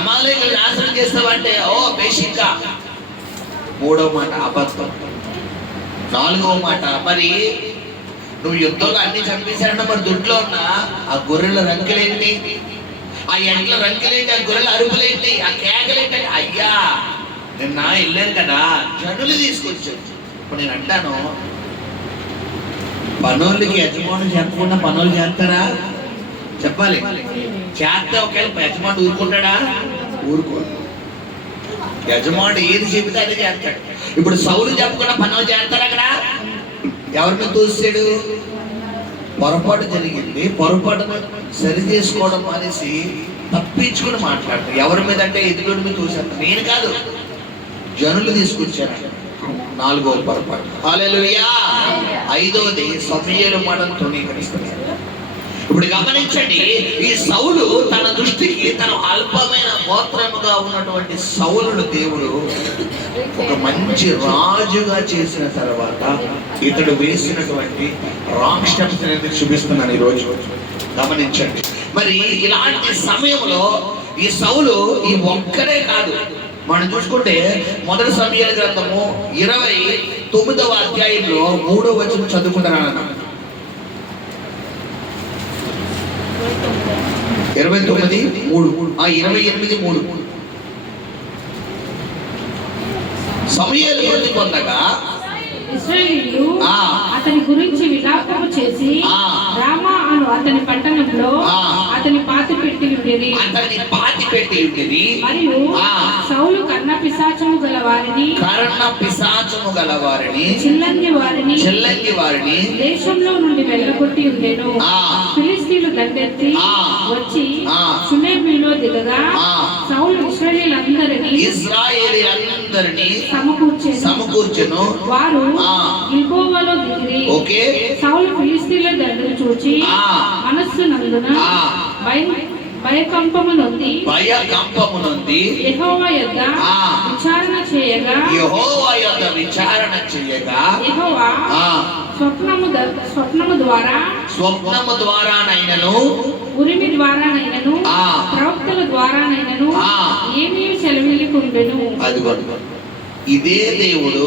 అమాలేకులు నాశనం చేస్తావంటే ఓ బేసిక్గా. మూడవ మాట అబద్ధం. నాలుగవ మాట, మరి నువ్వు యుద్ధంలో అన్ని చంపేశారంటే మరి దుడ్లో ఉన్న ఆ గొర్రెల రంకెలేంటి, ఆ ఎంట్ల రంకెలేంటి, ఆ గొర్రెల అరుపులేంటి, ఆ కేకలేంటి? అయ్యా నిన్న వెళ్ళాను కదా, జనులు తీసుకొచ్చారు. ఇప్పుడు నేను అంటాను, పనులకి యజమానులు చెప్పకుండా పనులు చేస్తారా? చెప్పాలి. చేస్తే ఒకవేళ యజమానుడు ఊరుకుంటాడా? ఊరుకోడు. యజమానుడు ఏది చెబితే అదే చేస్తాడు. ఇప్పుడు సౌలు చెప్పకుండా పనులు చేస్తారు. అక్కడ ఎవరి మీద తోసాడు? పొరపాటు జరిగింది, పొరపాటును సరి చేసుకోవడం అనేసి తప్పించుకుని మాట్లాడతారు. ఎవరి మీద అంటే ఎదుగుడి మీద తోసేస్తారు. నేను కాదు, జనులు తీసుకొచ్చారు. నాలుగవ పొరపాటు. హల్లెలూయా. ఐదవది సమూయేలు మాటను తృణీకరిస్తున్నారు. ఇప్పుడు గమనించండి, ఈ సౌలు తన దృష్టికి తన అల్పమైన గోత్రముగా ఉన్నటువంటి సౌలును దేవుడు ఒక మంచి రాజుగా చేసిన తర్వాత ఇతడు వేసినటువంటి రాంగ్ స్టెప్స్ అనేది చూపిస్తున్నాను ఈరోజు. గమనించండి. మరి ఇలాంటి సమయంలో ఈ సౌలు ఈ ఒక్కడే కాదు, మనం చూసుకుంటే మొదటి సమూయేలు గ్రంథము 29వ అధ్యాయంలో 3వ వచనం చదువుకుంటారన్న. 28:3 సమూయేలు మృతి పొందగా ఇశ్రాయేలీయులు అతని గురించి విలాపము చేసి రామా అను అతని పట్టణంలో అతని పాతి పెట్టి ఉండేది. మరియు సౌలు కర్ణ పిశాచము గల వారిని చిల్లంగి వారిని దేశంలో నుండి వెళ్ళగొట్టి ఉండెను. ఫిలిష్తీయులు దండెత్తి వచ్చి షునేబీలో దిగగా సౌలు ఇశ్రాయేలీయులందరినీ సమకూర్చెను. వారు గిల్బోవలో దిగిరి. సౌలు ఫిలిష్తీయుల దండను చూచి మనస్సు నందున భయకంపము నొంది యెహోవా యొద్ద విచారణ చేయగా యెహోవా స్వప్నము ద్వారానైనను ఉరిమి ద్వారానైనను ప్రవక్తల ద్వారానైనను ఏమీ సెలవిల్లుకుండెను. ఇదే దేవుడు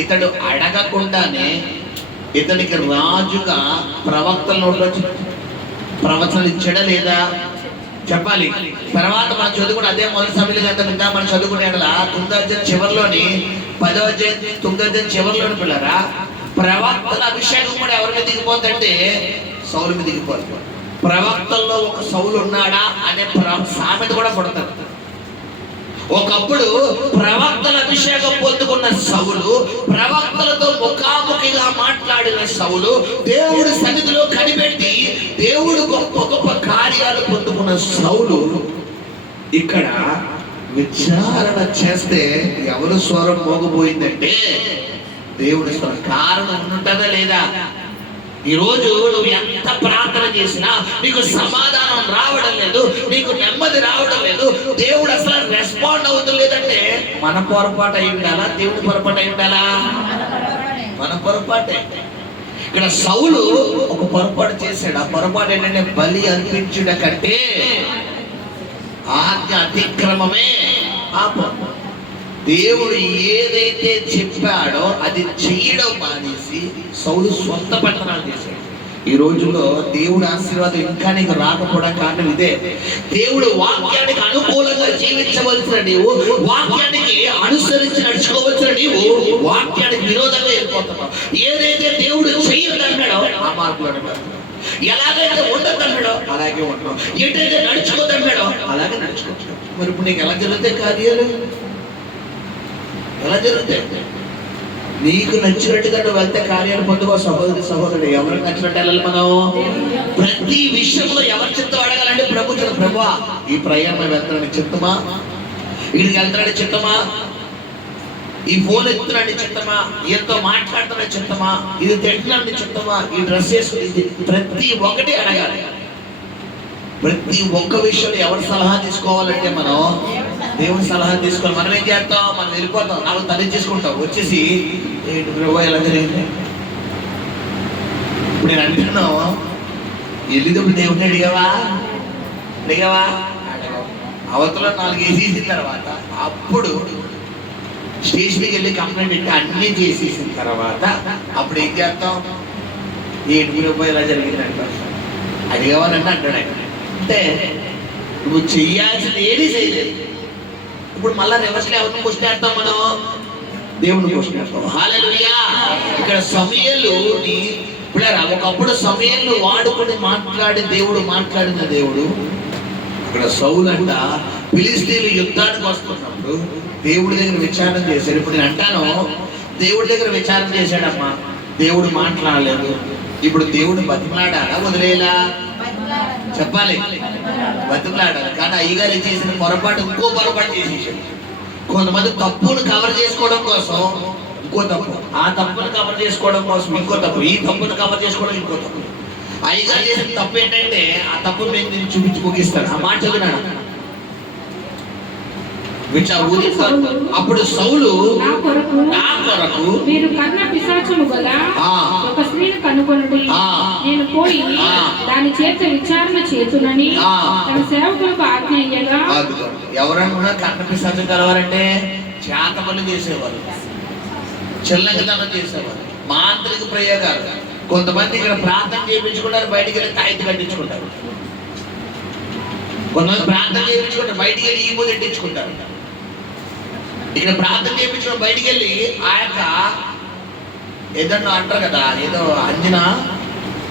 ఇతడు అడగకుండానే ఇతనికి రాజుగా ప్రవక్తల నోట్లో ప్రవచనలు ఇచ్చాడా లేదా? చెప్పాలి. తర్వాత మనం చదువుకుని అదే మొదటి సమయంలో కనుక మనం చదువుకునే 9వ అధ్యాయం చివరిలోని 10వ అధ్యాయం 9వ అధ్యాయం చివరిలోని పిల్లరా ప్రవక్తల అభిషేకం కూడా ఎవరి మీద దిగిపోతుందంటే సౌలు మీద దిగిపోతుంది. ప్రవక్తల్లో ఒక సౌలు ఉన్నాడా అనే సామెత కూడా పడుతుంది. ఒకప్పుడు ప్రవక్తల అభిషేకం పొందుకున్న సౌలు మాట్లాడిన సౌలు దేవుడి సన్నిధిలో కనిపెట్టి దేవుడు గొప్ప గొప్ప కార్యాలు పొందుకున్న సౌలు ఇక్కడ విచారణ చేస్తే ఎవరు స్వరం మోగబోయిందంటే దేవుడి స్వరం. కారణం ఉంటుందా లేదా? ఈరోజు నువ్వు ఎంత ప్రార్థన చేసినా నీకు సమాధానం రావడం లేదు, నీకు నెమ్మది రావడం లేదు, దేవుడు అసలు రెస్పాండ్ అవుతుంది లేదంటే మన పొరపాటు అయి ఉండాలా, దేవుడి పొరపాటు అయి ఉండాలా? మన పొరపాటే. ఇక్కడ సౌలు ఒక పొరపాటు చేశాడు. ఆ పొరపాటు ఏంటంటే బలి అర్పించుట కంటే ఆజ్ఞ అతిక్రమమే పాపం. దేవుడు ఏదైతే చెప్పాడో అది చేయడం మానేసి సౌలు సొంత పట్టణాలు చేశాడు. ఈ రోజుల్లో దేవుడి ఆశీర్వాదం ఇంకా నీకు రాకపోవడం కారణం ఇదే. దేవుడు వాక్యానికి అనుకూలంగా జీవించవలసిన నీవు, వాక్యానికి అనుసరించి నడుచుకోవలసిన నీవు వాక్యానికి విరోధంగా వెళ్ళిపోతున్నావు. ఏదైతే దేవుడు చేయొద్దన్నాడో ఆ మార్పులను ఎలాగైతే ఉండద్దన్నాడో అలాగే ఉంటాం, ఎటైతే నడుచుకోదన్నాడో అలాగే నడుచుకుంటాం. మరి ఇప్పుడు నీకు ఎలా జరుగుతాయి కార్యాలు? ఎలా జరుగుతాయి? నీకు నచ్చినట్టుగా నువ్వు వెళ్తే కార్యాలు పొందుకో. సహోదరుడు ఎవరికి నచ్చినట్టు వెళ్ళాలి మనం? ప్రతి విషయంలో ఎవరి చిత్తం అడగాలంటే ప్రభు చిత్తం. ప్రభువా, ఈ ప్రయాణం వెళ్తానని చిత్తమా? వీడికి వెళ్తానని చిత్తమా? ఈ ఫోన్ ఎత్తుతున్నాడు చిత్తమా? ఎంతో మాట్లాడుతున్న చిత్తమా? ఇది తింటున్నాడు చిత్తమా? ఈ డ్రెస్ వేసుకుని ప్రతి ఒక్కటి అడగాలి. ప్రతి ఒక్క విషయంలో ఎవరి సలహా తీసుకోవాలంటే మనం దేవుని సలహా తీసుకోవాలి. మనం ఏం చేస్తాం? మనం వెళ్ళిపోతాం, నాకు తల్లి చేసుకుంటాం, వచ్చేసి ఏంటి ప్రభు ఎలా జరిగింది? ఇప్పుడు నేను అంటున్నాను, వెళ్ళినప్పుడు దేవుడిని అడిగావా? అవతల 4 వేసేసిన తర్వాత అప్పుడు స్టేజ్ మీదకి వెళ్ళి కంప్లైంట్ పెట్టి అన్నీ చేసేసిన తర్వాత అప్పుడు ఏం చేస్తాం? ఏంటి ప్రభు ఎలా జరిగిందంట అడిగేవాలంటే అంటాడు. అంటే నువ్వు చెయ్యాల్సింది ఏది చేయలేదు. ఇప్పుడు మళ్ళా రివర్స్లో ఎవరిని క్వశ్చన్ వేస్తాం? మనం దేవుని క్వశ్చన్ వేస్తాం. హల్లెలూయా. ఇక్కడ సమూయేలుని ఒకప్పుడు సమూయేలును వాడుకొని మాట్లాడి దేవుడు మాట్లాడిన దేవుడు ఇక్కడ సౌలు అంట ఫిలిష్తీయులు యుద్ధానికి వస్తున్నప్పుడు దేవుడి దగ్గర విచారణ చేశాడు. ఇప్పుడు నేను అంటాను, దేవుడి దగ్గర విచారణ చేశాడమ్మా, దేవుడు మాట్లాడలేదు. ఇప్పుడు దేవుడు బతిమలాడాలా వదిలేలా? చెప్పాలి, బతిమలాడాలి. కానీ అయ్యగారు చేసిన పొరపాటు ఇంకో పొరపాటు చేసేసాడు. కొంతమంది తప్పును కవర్ చేసుకోవడం కోసం ఇంకో తప్పు, ఆ తప్పును కవర్ చేసుకోవడం కోసం ఇంకో తప్పు, ఈ తప్పును కవర్ చేసుకోవడం ఇంకో తప్పు. అయ్యగారు చేసిన తప్పు ఏంటంటే ఆ తప్పు మీద నేను చూపించి ముగిస్తాడు. ఆ మాట చదివినాడు. అప్పుడు సౌలు నా కొరకు మీరు కన్న పిశాచము గల ఒక స్త్రీని కనుగొనుడి, నేను పోయి దాని చేత విచారణ చేతునని తన సేవకులకు ఆజ్ఞ ఇయ్యగా. ఎవరన్నా కన్న పిశాచం కలవారంటే చేతపనులు చేసేవారు, చెల్లకతనం చేసేవారు, మాంత్రిక ప్రయోగాలు. కొంతమంది ఇక్కడ ప్రార్థన చేయించుకుంటారు, బయటికి వెళ్ళి తాయితీ కట్టించుకుంటారు. కొంతమంది ప్రార్థన చేయించుకుంటారు, బయటికి వెళ్ళి ఈ మూడు ఎట్టించుకుంటారు. ఇక్కడ ప్రార్థన చేయించుకుని బయటికి వెళ్ళి ఆ యొక్క ఏదన్నా అంటారు కదా, ఏదో అంజన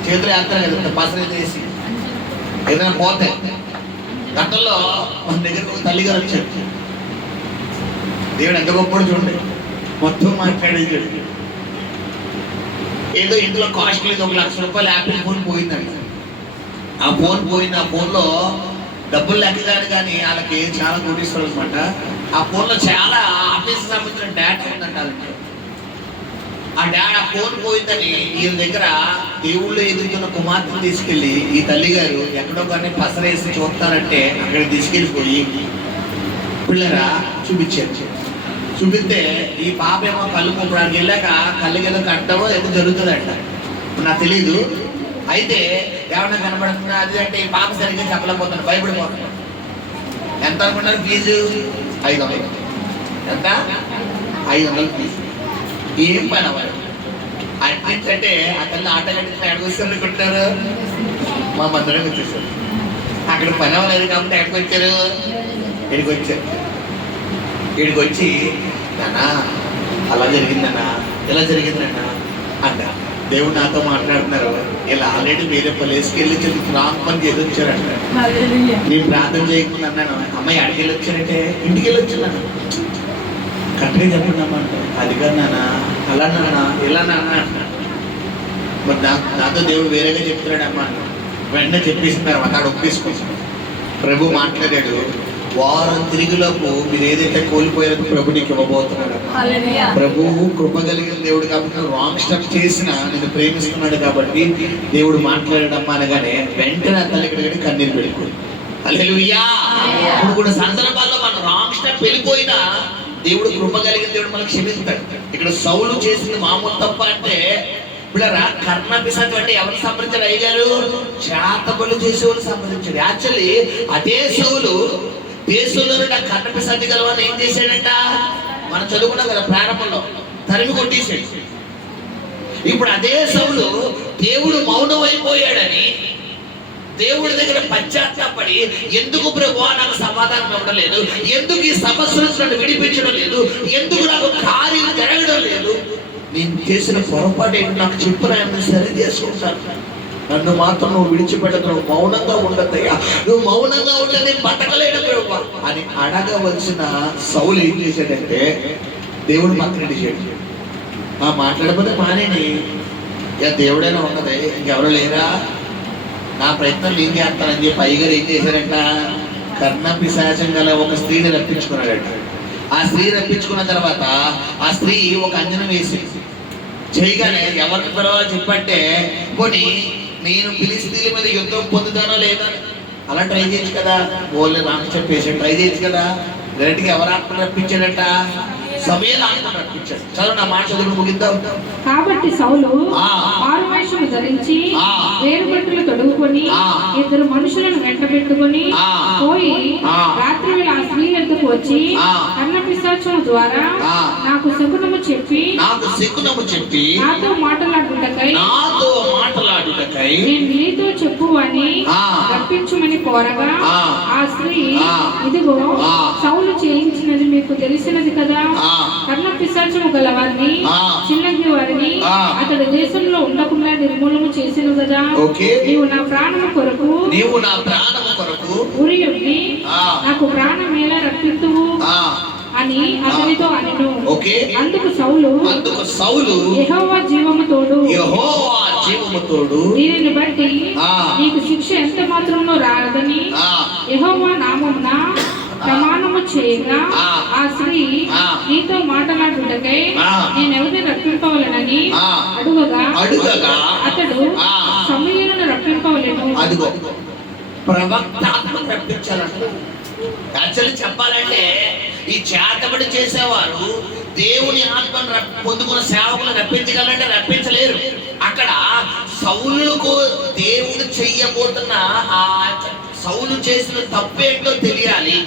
చేతులు వేస్తారు కదా, పసరు వేసి ఏదైనా పోతే గంటల్లో మన దగ్గర ఒక తల్లిగారు వచ్చాడు. దేవుడు ఎంత గొప్పడు చూడండి, మొత్తం మాట్లాడేది. ఏదో ఇంట్లో కాస్ట్లీ ₹1,00,000 యాపిల్ ఫోన్ పోయిందండి. ఆ ఫోన్ పోయింది. ఆ ఫోన్లో డబ్బులు లెక్క కానీ వాళ్ళకి చాలా నోటిస్తారు అనమాట. ఆ ఫోన్లో చాలా ఆఫీస్ సంబంధించిన డేటా ఉందంట. ఆ ఫోన్ పోయిందని ఈయన దగ్గర దేవుళ్ళు ఎదుగుతున్న కుమార్తెను తీసుకెళ్ళి ఈ తల్లి గారు ఎక్కడో కానీ పసరేసి చూస్తారంటే అక్కడ తీసుకెళ్ళిపోయి పిల్లరా చూపించారు. చూపిస్తే ఈ పాప ఏమో కళ్ళు మూపడానికి వెళ్ళాక కళ్ళు ఏదో కట్టవో ఏదో జరుగుతుందంట, నాకు తెలీదు. అయితే ఏమన్నా కనబడుతున్నా అది అంటే ఈ పాప సరిగ్గా చెప్పలేకపోతున్నాడు, భయపడిపోతున్నాడు. ఎంత అనుకున్నారు ఫీజు? 500. ఎంత? 500 ఫీజు. ఏం పని అవ్వాలి అంటే ఆ తల్లి ఆట కట్టించిన ఎక్కడికి వచ్చారు అనుకుంటారు? మా మందిరం వచ్చేసారు. అక్కడ పని అవ్వలేదు కాబట్టి ఎక్కడికి వచ్చారు? ఇక్కడికి వచ్చారు. ఇక్కడికి వచ్చి నానా అలా జరిగిందన్నా, ఇలా జరిగిందన్నా అంట. దేవుడు నాతో మాట్లాడుతున్నారు, ఇలా ఆల్రెడీ వేరే ప్లేస్కి వెళ్ళి రాంగ్ పని చేసి వచ్చారంట. నేను ప్రార్థన చేయకుండా అన్నాను, అమ్మాయి అడిగి వెళ్ళి వచ్చారంటే ఇంటికి వెళ్ళి వచ్చాను. కరెక్ట్గా చెప్పండి అమ్మ అంటే అది కాదు నాన్న, అలా నాన్న, ఇలా నాన్న అంటున్నాను. మరి నాతో దేవుడు వేరేగా చెప్తున్నాడమ్మా. వెంటనే చెప్పేసిన తర్వాత ఆడు ఒప్పేసుకుంటాడు. ప్రభు మాట్లాడాడు, వారం తిరిగిలోపు మీరు ఏదైతే కోల్పోయారో ప్రభు నీకు ఇవ్వబోతున్నాడు. ప్రభువు కృప కలిగిన దేవుడు కాబట్టి రాంగ్ స్టెప్ చేసిన నేను ప్రేమిస్తున్నాడు కాబట్టి దేవుడు మాట్లాడమ్మా అనగానే వెంటనే తల్లి కన్నీరు పెట్టుకోడు. హల్లెలూయా. ఇప్పుడు కూడా సందర్భాల్లో మనం రాంగ్ స్టెప్ వెళ్ళిపోయినా దేవుడు కృప కలిగిన దేవుడు మనకు క్షమిస్తాడు. ఇక్కడ సౌలు చేసింది మామూలు తప్ప అంటే పిల్లరా, కర్ణ పిశాచం అంటే ఎవరు సంప్రదించాడు? అయ్యగారు చేతబడులు చేసేవాళ్ళు సంప్రదించాడు. యాక్చువల్లీ అదే సౌలు దేశంలో కర్ణ పిశాచి గలవాన్ని ఏం చేశాడంట? మనం చదువుకున్నాం కదా ప్రారంభంలో, తరిమి కొట్టేశాడు. ఇప్పుడు అదే సౌలు దేవుడు మౌనం అయిపోయాడని దేవుడి దగ్గర పశ్చాత్తాపడి, ఎందుకు ప్రభువా నాకు సమాధానం ఇవ్వడం, ఎందుకు ఈ సమస్య నుంచి నన్ను విడిపించడం లేదు, ఎందుకు నాకు కార్యం జరగడం లేదు, నేను చేసిన పొరపాటు ఏంటి నాకు చెప్పిన సరి చేసుకుంటాను, నన్ను మాత్రం నువ్వు విడిచిపెట్టదు, నువ్వు మౌనంగా ఉండద్దయ్యా, నువ్వు మౌనంగా ఉంటే నేను బతకలేను ప్రభువా అని అడగవలసిన సౌలు ఏం చేశాడంటే దేవుడు మాట్లాడేసాడు. మాట్లాడకపోతే మానేని, ఇక దేవుడైనా ఉన్నది, ఇంకెవరు లేరా, నా ప్రయత్నం నేను చేస్తానని చెప్పి అయ్యగారు ఏం చేశారంట? కర్ణ పిశాచం గల ఒక స్త్రీని రప్పించుకున్నాడట. ఆ స్త్రీ రప్పించుకున్న తర్వాత ఆ స్త్రీ ఒక అంజనం వేసి చేయగానే ఎవరికి తర్వాత చెప్పంటే, పోనీ నేను ఫిలిష్తీయుల మీద యుద్ధం పొందుతానో లేదా అలా ట్రై చేయొచ్చు కదా, ఓన్లీ రాంగ్ స్టెప్ వేసి ట్రై చేయొచ్చు కదా. డైరెక్ట్గా ఎవరు ఆత్మ రప్పించాడట? సమూయేలు ఆత్మ రప్పించాడు. చదువు, నా మాట చదువు ముగిద్దాం. కాబట్టి సౌలు మారువేషము ధరించి వేరుబట్టలు తొడుగుకొని ఇద్దరు మనుషులను వెంట పెట్టుకొని పోయి రాత్రి వేళ ఆ స్త్రీ వద్దకు వచ్చి కర్ణ పిశాచం ద్వారా నాకు శకునము చెప్పి నాతో మాట్లాడుటకై నేను నీతో చెప్పు అని రప్పించుమని కోరగా ఆ స్త్రీ, ఇదిగో సౌలు చేయించినది మీకు తెలిసినది కదా, కర్ణ పిశాచము గలవారిని చిన్నగి వారిని అతడు దేశంలో ఉండకుండా నిర్మూలన చేసిను కదా, నీవు నా ప్రాణము కొరకు ఉరియుండి నాకు ప్రాణం ఎలా రప్పింతువు అని అతనితో అనెను. అందుకు సౌలు యెహోవా జీవము తోడు దీనిని బట్టి నీకు శిక్ష ఎంత మాత్రమో రాదని యెహోవా నామమున ప్రమాణము చేయగా ఆ స్త్రీ నీతో మాట్లాడుటకై నేను ఎవరిని రప్పింపవలనని అడుగగా అతడు సమూయేలును రప్పింపవలెను. అదిగో ప్రవక్త ఆత్మను రప్పించాలంట. యాక్చువల్లీ చెప్పాలంటే ఈ చేతబడి చేసేవారు దేవుని ఆత్మను పొందుకున్న సేవకులను రప్పించగలంటే రప్పించలేరు. అక్కడ సౌలుకు దేవుడు చెయ్యబోతున్న ఆ సౌలు చేసిన తప్పేంటో తెలియాలి,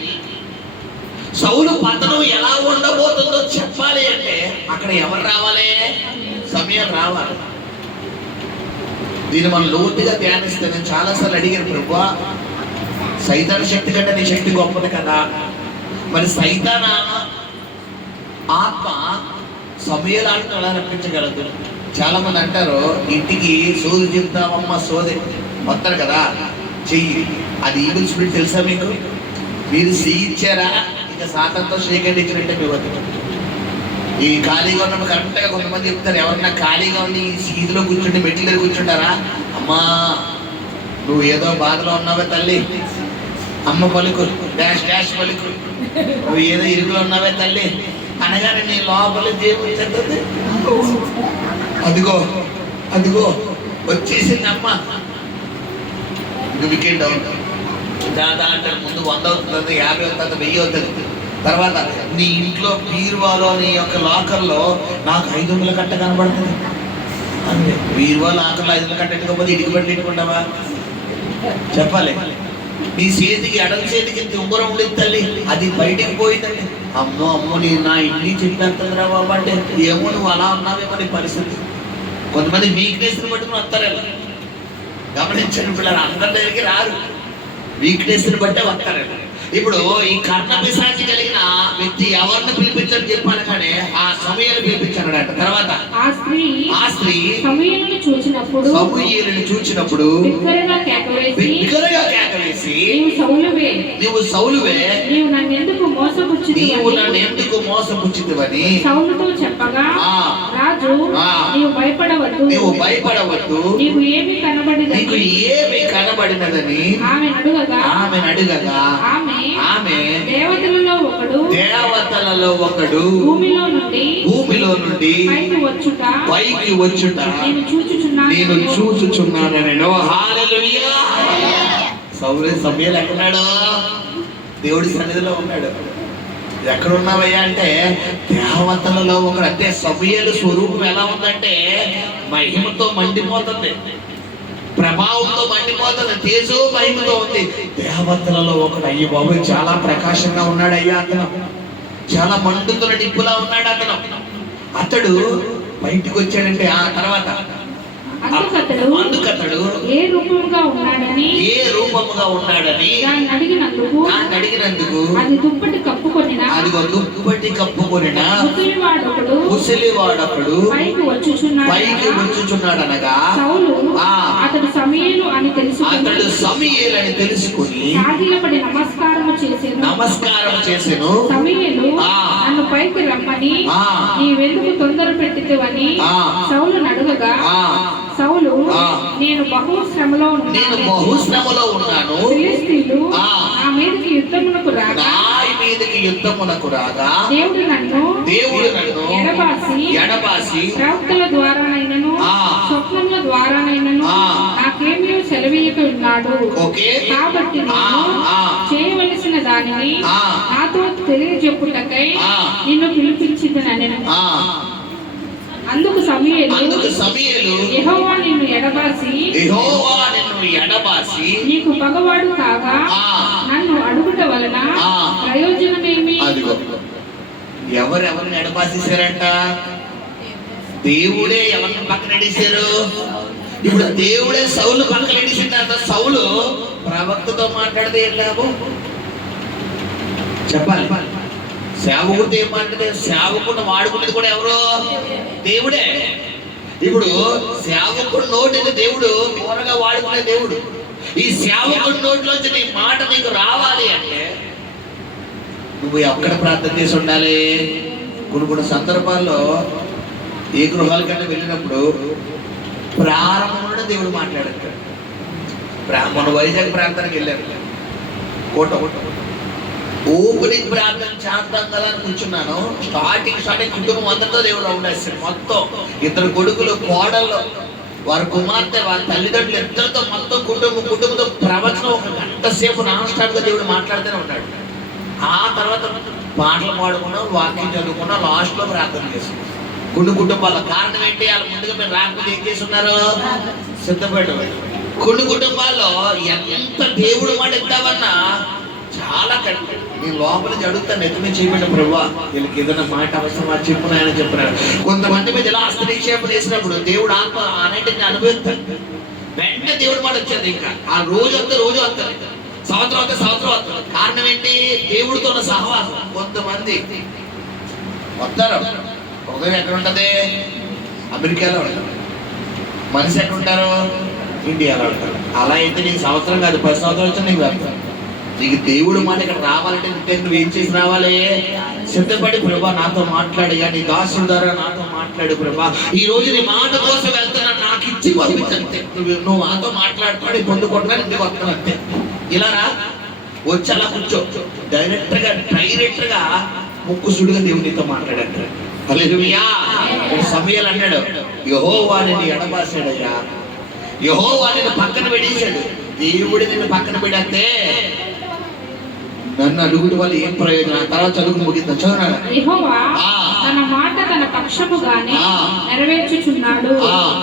సౌలు పతనం ఎలా ఉండబోతుందో చెప్పాలి అంటే అక్కడ ఎవరు రావాలి? సమయం రావాలి. దీన్ని మనం లోతుగా ధ్యానిస్తే, నేను చాలాసార్లు అడిగాను, ప్రభువా సైతాను శక్తి కంటే నీ శక్తి గొప్పది కదా, మరి సైతాన ఆత్మ సమూయేలు ఆత్మ ఎలా రప్పించగలదు? చాలా మంది అంటారు, ఇంటికి సోది చెప్తామమ్మ సోది వస్తారు కదా, చెయ్యి, అది ఈవిల్ స్పిరిట్ తెలుసా మీకు? మీరు ఇచ్చారా ఇక సాతంతో షేకండి ఇచ్చినట్టే మీ వద్ద. ఈ ఖాళీగా ఉన్నప్పుడు కరెక్ట్గా కొంతమంది చెప్తారు, ఎవరన్నా ఖాళీగా ఉండి సీదులో కూర్చుంటే మెట్ల దగ్గర కూర్చుంటారా, అమ్మా నువ్వు ఏదో బాధలో ఉన్నావే తల్లి, అమ్మ పలుకు డాష్ డాష్ పలుకు, నువ్వు ఏదో ఇరుకులో ఉన్నావే తల్లి అనగానే నీ లోపల దేవుడు చెప్తుంది, అదిగో అదిగో వచ్చేసింది అమ్మ. వీకెండ్ అవుతుంది దాదా అంటే ముందు 100 అవుతుంది, 50 అవుతుంది, 1000 అవుతుంది. తర్వాత నీ ఇంట్లో బీరువాలో నీ యొక్క లాకర్లో నాకు 500 కట్ట కనబడుతుంది అంతే. బీరువా లాకర్లో 500 కట్ట ఎట్టుకోకపోతే ఇడికి పట్టి ఎట్టుకుంటావా? చెప్పాలి. నీ చేతికి ఎడల చేతికి ఇంత ఉంగరం ఉండేది తల్లి, అది బయటికి పోయిందండి. అమ్మో అమ్మో నేను నా ఇంటికి చెప్పేస్తుందిరా బాబా అంటే, ఏమో నువ్వు అలా ఉన్నావేమో నీ పరిస్థితి. కొంతమంది వీక్నెస్ని పట్టుకుని వస్తారు. గమనించండి పిల్లలు, అందరి దగ్గరికి రారు, వీక్నెస్ని బట్టే వస్తారు. ఇప్పుడు ఈ కర్ణ పిశాచి కలిగిన వ్యక్తి ఎవరిని పిలిపించని చెప్పాను కానీ ఆ సమూయేలు పిలిపించాడట. తర్వాత ఆ స్త్రీ సమూయేలును చూచినప్పుడు బిగ్గరగా కేక వేసి చేసి నీవు సౌలువే నీవు నన్ను ఎందుకు మోసపుచ్చితివని సౌలుతో చెప్పగా రాజు నీవు భయపడవద్దు నీకు ఏమి కనబడినదని ఆమె అడుగగా ఆమె దేవతలలో ఒకడు భూమిలో నుండి పైకి వచ్చుట నేను చూచుచున్నానని. హల్లెలూయా. సమూయేలు ఎక్కడున్నాడు? దేవుడి సన్నిధిలో ఉన్నాడు. ఎక్కడున్నావయ్యా అంటే దేవతలలో ఒకడు. అంటే సమూయేలు స్వరూపం ఎలా ఉందంటే మహిమతో మండిపోతుంది, ప్రభావంతో మండిపోతుంది, తేజో మహిమతో ఉంది. దేవతలలో ఒకడు. అయ్యి బాబు చాలా ప్రకాశంగా ఉన్నాడు అయ్యా అతను, చాలా మండుతున్న నిప్పులా ఉన్నాడు అతను. అతడు బయటికి వచ్చాడంటే ఆ తర్వాత అందుకతడు ఏ రూపముగా ఉన్నాడని అడిగినందుకు అది దుప్పటి కప్పుకొనిన ముసలివాడొకడు పైకి వచ్చుచున్నాడు అనగా అతడు సమూయేలు అని తెలుసుకుని సాగిలపడి నమస్కారం చేసెను. సమూయేలు నన్ను పైకి రమ్మని నీవెందుకు తొందర పెట్టితివని సౌలును అడగగా సౌలు నేను బహు శ్రమలో ఉన్నాను, ఫిలిష్తీయులు నా మీదకి యుద్ధమునకు రాగా దేవుడు నన్ను ఎడబాసి ప్రవక్తల ద్వారానైనను స్వప్నముల ద్వారానైనను నాకేమీ సెలవీయక ఉన్నాడు. కాబట్టి నేను చేయవలసిన దానిని నాతో తెలియజెప్పుటకై నిన్ను పిలిపించిందని. అందుకు సమూయేలు యెహోవా నిన్ను ఎడబాసి నీకు పగవాడు కాగా నన్ను అడుగుట వలన ప్రయోజనమేమి? ఎవరెవరిని ఎడబాసేశారంట? దేవుడే ఎవరిని పక్కన ఎడిశారు? ఇప్పుడు దేవుడే సౌలు పక్కన ఎడిసిందంట. సౌలు ప్రవక్తతో మాట్లాడితే ఏం లాభం చెప్పాలి. సేవకుడితో ఏం మాట్లాడితే సేవకుడిని వాడుకునేది కూడా ఎవరు? దేవుడే. ఇప్పుడు సేవకుడు నోటిని దేవుడు త్వరగా వాడుకునే దేవుడు. ఈ సేవకుడి నోటిలోంచి నీ మాట నీకు రావాలి అంటే నువ్వు ఎక్కడ ప్రార్థన చేసి ఉండాలి? కొన్ని సందర్భాల్లో ఏ గృహాలకన్నా వెళ్ళినప్పుడు ప్రారంభంలోనే దేవుడు మాట్లాడతాడు. మన వైజాగ్ ప్రాంతానికి వెళ్ళారు, కోట ఓపెనింగ్ ప్రార్థన చేద్దాం కదా అని కూర్చున్నాను. స్టార్టింగ్ కుటుంబం అందరితో దేవుడు ఉండేస్తాడు. మొత్తం ఇద్దరు కొడుకులు, కోడళ్ళు, వారి కుమార్తె, వారి తల్లిదండ్రులు ఇద్దరితో మొత్తం కుటుంబంతో ప్రవచనం ఒక గంట సేపు నాన్ స్టాప్ గా దేవుడు మాట్లాడుతూనే ఉంటాడు. ఆ తర్వాత పాటలు పాడుకున్నాం, వాక్యం చదువుకున్నాం, లాస్ట్ లో ప్రార్థన చేసాం. కొన్ని కుటుంబాల కారణం ఏంటి? వాళ్ళు ముందుగా మీరు రాకపోతే ఏం చేస్తున్నారు? సిద్ధపడ్డ. కొన్ని కుటుంబాల్లో ఎంత దేవుడు మాట ఇద్దామన్నా చాలా కట్టు. నేను లోపల అడుగుతాను, ఎత్తుమే చేయబడ్డ ప్రభువా వీళ్ళకి ఏదైనా మాట అవసరమా చెప్పు ఆయన చెప్పినాడు. కొంతమంది మీద ఇలా హస్తనిక్షేపం చేసినప్పుడు దేవుడు ఆత్మ అనేటిని అనుభవిస్తాడు. వెంటనే దేవుడు మాట వచ్చేది. ఇంకా ఆ రోజు వస్తుంది, సంవత్సరం వస్తుంది. కారణం ఏంటి? దేవుడితో ఉన్న సహవాసం. కొంతమంది వస్తారు, హృదయం ఎక్కడ ఉంటది? అమెరికాలో ఉంటారు. మనిషి ఎక్కడ ఉంటారు? ఇండియాలో ఉంటారు. అలా అయితే నీకు సంవత్సరం కాదు 10 సంవత్సరాలు వచ్చి నీకు వెళ్తారు. నీకు దేవుడు మాట ఇక్కడ రావాలంటే నువ్వు ఏం చేసి రావాలి? సిద్ధపడి ప్రభా నాతో మాట్లాడయ్యా, నీ దాసుల ద్వారా నాతో మాట్లాడు ప్రభా, ఈ రోజు నీ మాట కోసం వెళ్తున్నా, నాకు ఇచ్చి పంపించంతే. నువ్వు మాతో మాట్లాడుతాడు, పొందుకుంటున్నా, ఇంటికి వస్తాను అంతే. ఇలా వచ్చి అలా కూర్చో. డైరెక్ట్ గా ముక్కు సుడిగా దేవునితో మాట్లాడాడు. హల్లెలూయా. సమూయేలు అన్నాడు, యెహోవా నిన్ను ఎడబాసాడయ్యా, యెహోవా నిన్ను పక్కన పెట్టేశాడు. దేవుడు నిన్ను పక్కన పెడితే నన్ను అడుగుడు వల్ల ఏం ప్రయోజనం? తర్వాత చదువు ముగిద్దాం. చదువున్నాడు. యెహోవా తన మాట తన పక్షముగానే నెరవేర్చుచున్నాడు.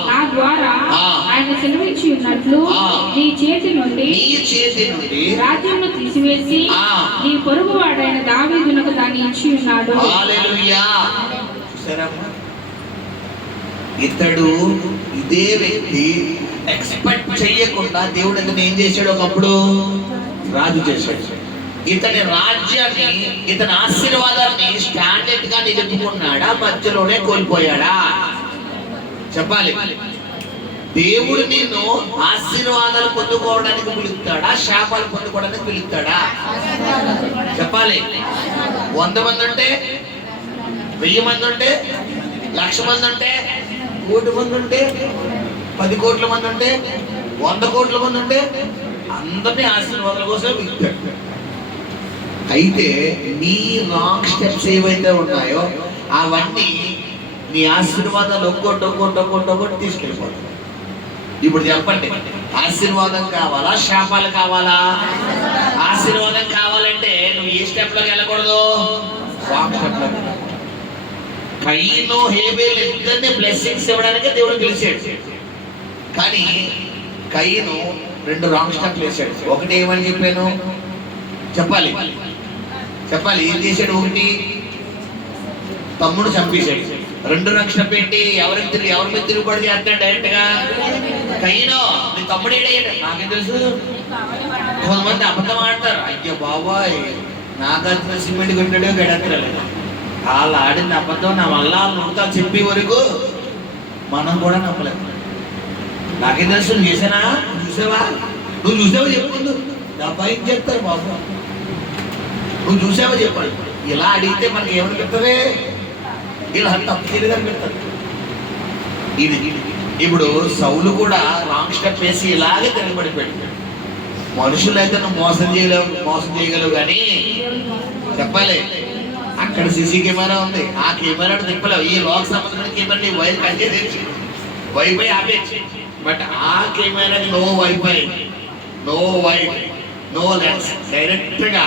నా ద్వారా ఆయన సెలవిచ్చి ఉన్నట్లు నీ చేతి నుండి రాజ్యమును తీసివేసి నీ పొరుగువాడైన దావీదునకు దాన్ని ఇచ్చి ఉన్నాడు. హల్లెలూయా. ఇతడు ఇదే వ్యక్తి ఎక్స్పెక్ట్ చేయకుండా దేవుడు అతను ఏం చేశాడు? ఒకప్పుడు రాజు చేశాడు. ఇతని రాజ్యాన్ని, ఇతని ఆశీర్వాదాన్ని స్టాండర్డ్ గా నిలుపుకున్నాడా? మధ్యలోనే కోల్పోయాడా? చెప్పాలి. దేవుడు నిన్ను ఆశీర్వాదాలు పొందుకోవడానికి పిలుస్తాడా, శాపాలు పొందుకోవడానికి పిలుస్తాడా? చెప్పాలి. 100 మంది ఉంటే, 1000 మంది ఉంటే, 1,00,000 మంది ఉంటే, 1,00,00,000 మంది ఉంటే, 10 కోట్ల మంది ఉంటే, 100 కోట్ల మంది ఉంటే అందరినీ ఆశీర్వాదాల కోసం పిలుస్తాడు. అయితే నీ రాంగ్ స్టెప్స్ ఏవైతే ఉన్నాయో అవన్నీ నీ ఆశీర్వాదాలు ఒక్కొక్కటి తీసుకెళ్ళిపోతాయి. ఇప్పుడు చెప్పండి, ఆశీర్వాదం కావాలా, శాపాలు కావాలా? ఆశీర్వాదం కావాలంటే నువ్వు ఏ స్టెప్ లోకి వెళ్ళకూడదు? రాంగ్ స్టెప్ లో. కయీను హేబేలు ఇద్దరిని బ్లెస్సింగ్స్ ఇవ్వడానికి దేవుడు పిలిచాడు. కానీ కయీను 2 రాంగ్ స్టెప్లు వేసాడు. ఒకటి ఏమని చెప్పాను? చెప్పాలి. ఏం చేశాడు? ఒకటి, తమ్ముడు చంపేశాడు. 2 రాంగ్ స్టెప్ ఏంటి? ఎవరి మీద తిరుగుబాటు చేస్తాడు డైరెక్ట్ గా? కయీను నీ తమ్ముడు ఏడయ్యాడు. నాకేం తెలుసు? కొంతమంది అబద్ధం ఆడతారు. అయ్యో బాబాయ్, నాగార్జున సిమెంట్ కొట్టాడు గడక్కలేదు. వాళ్ళు ఆడింది అబద్ధం, నా వల్ల నూతా చెప్పే వరకు మనం కూడా నమ్మలేదు. నాకేం తెలుసు? నువ్వు చేసానా? చూసావా? నువ్వు చూసావా చెప్పుకుందు. నా పైకి చెప్తారు బాబు. నువ్వు చూసావా చెప్పాలి. ఇలా అడిగితే మనకి ఏమనిపిస్తుంది? ఇలా తప్పు చేయలేదని పెడతారు. ఇది ఇప్పుడు సౌలు కూడా రాంగ్ స్టెప్ వేసి ఇలాగే తిరగబడిపోయాడు. మనుషులైతే నువ్వు మోసం చేయగలవు కానీ చెప్పాలి. అక్కడ సీసీ కెమెరా ఉంది, ఆ కెమెరా తిప్పలేవు. ఈ లోక సంబంధమైన కెమెరా నీ వైర్ కట్ చేసి వైఫై ఆపేసి, బట్ ఆ camera no WiFi, no wire, no lens. Direct గా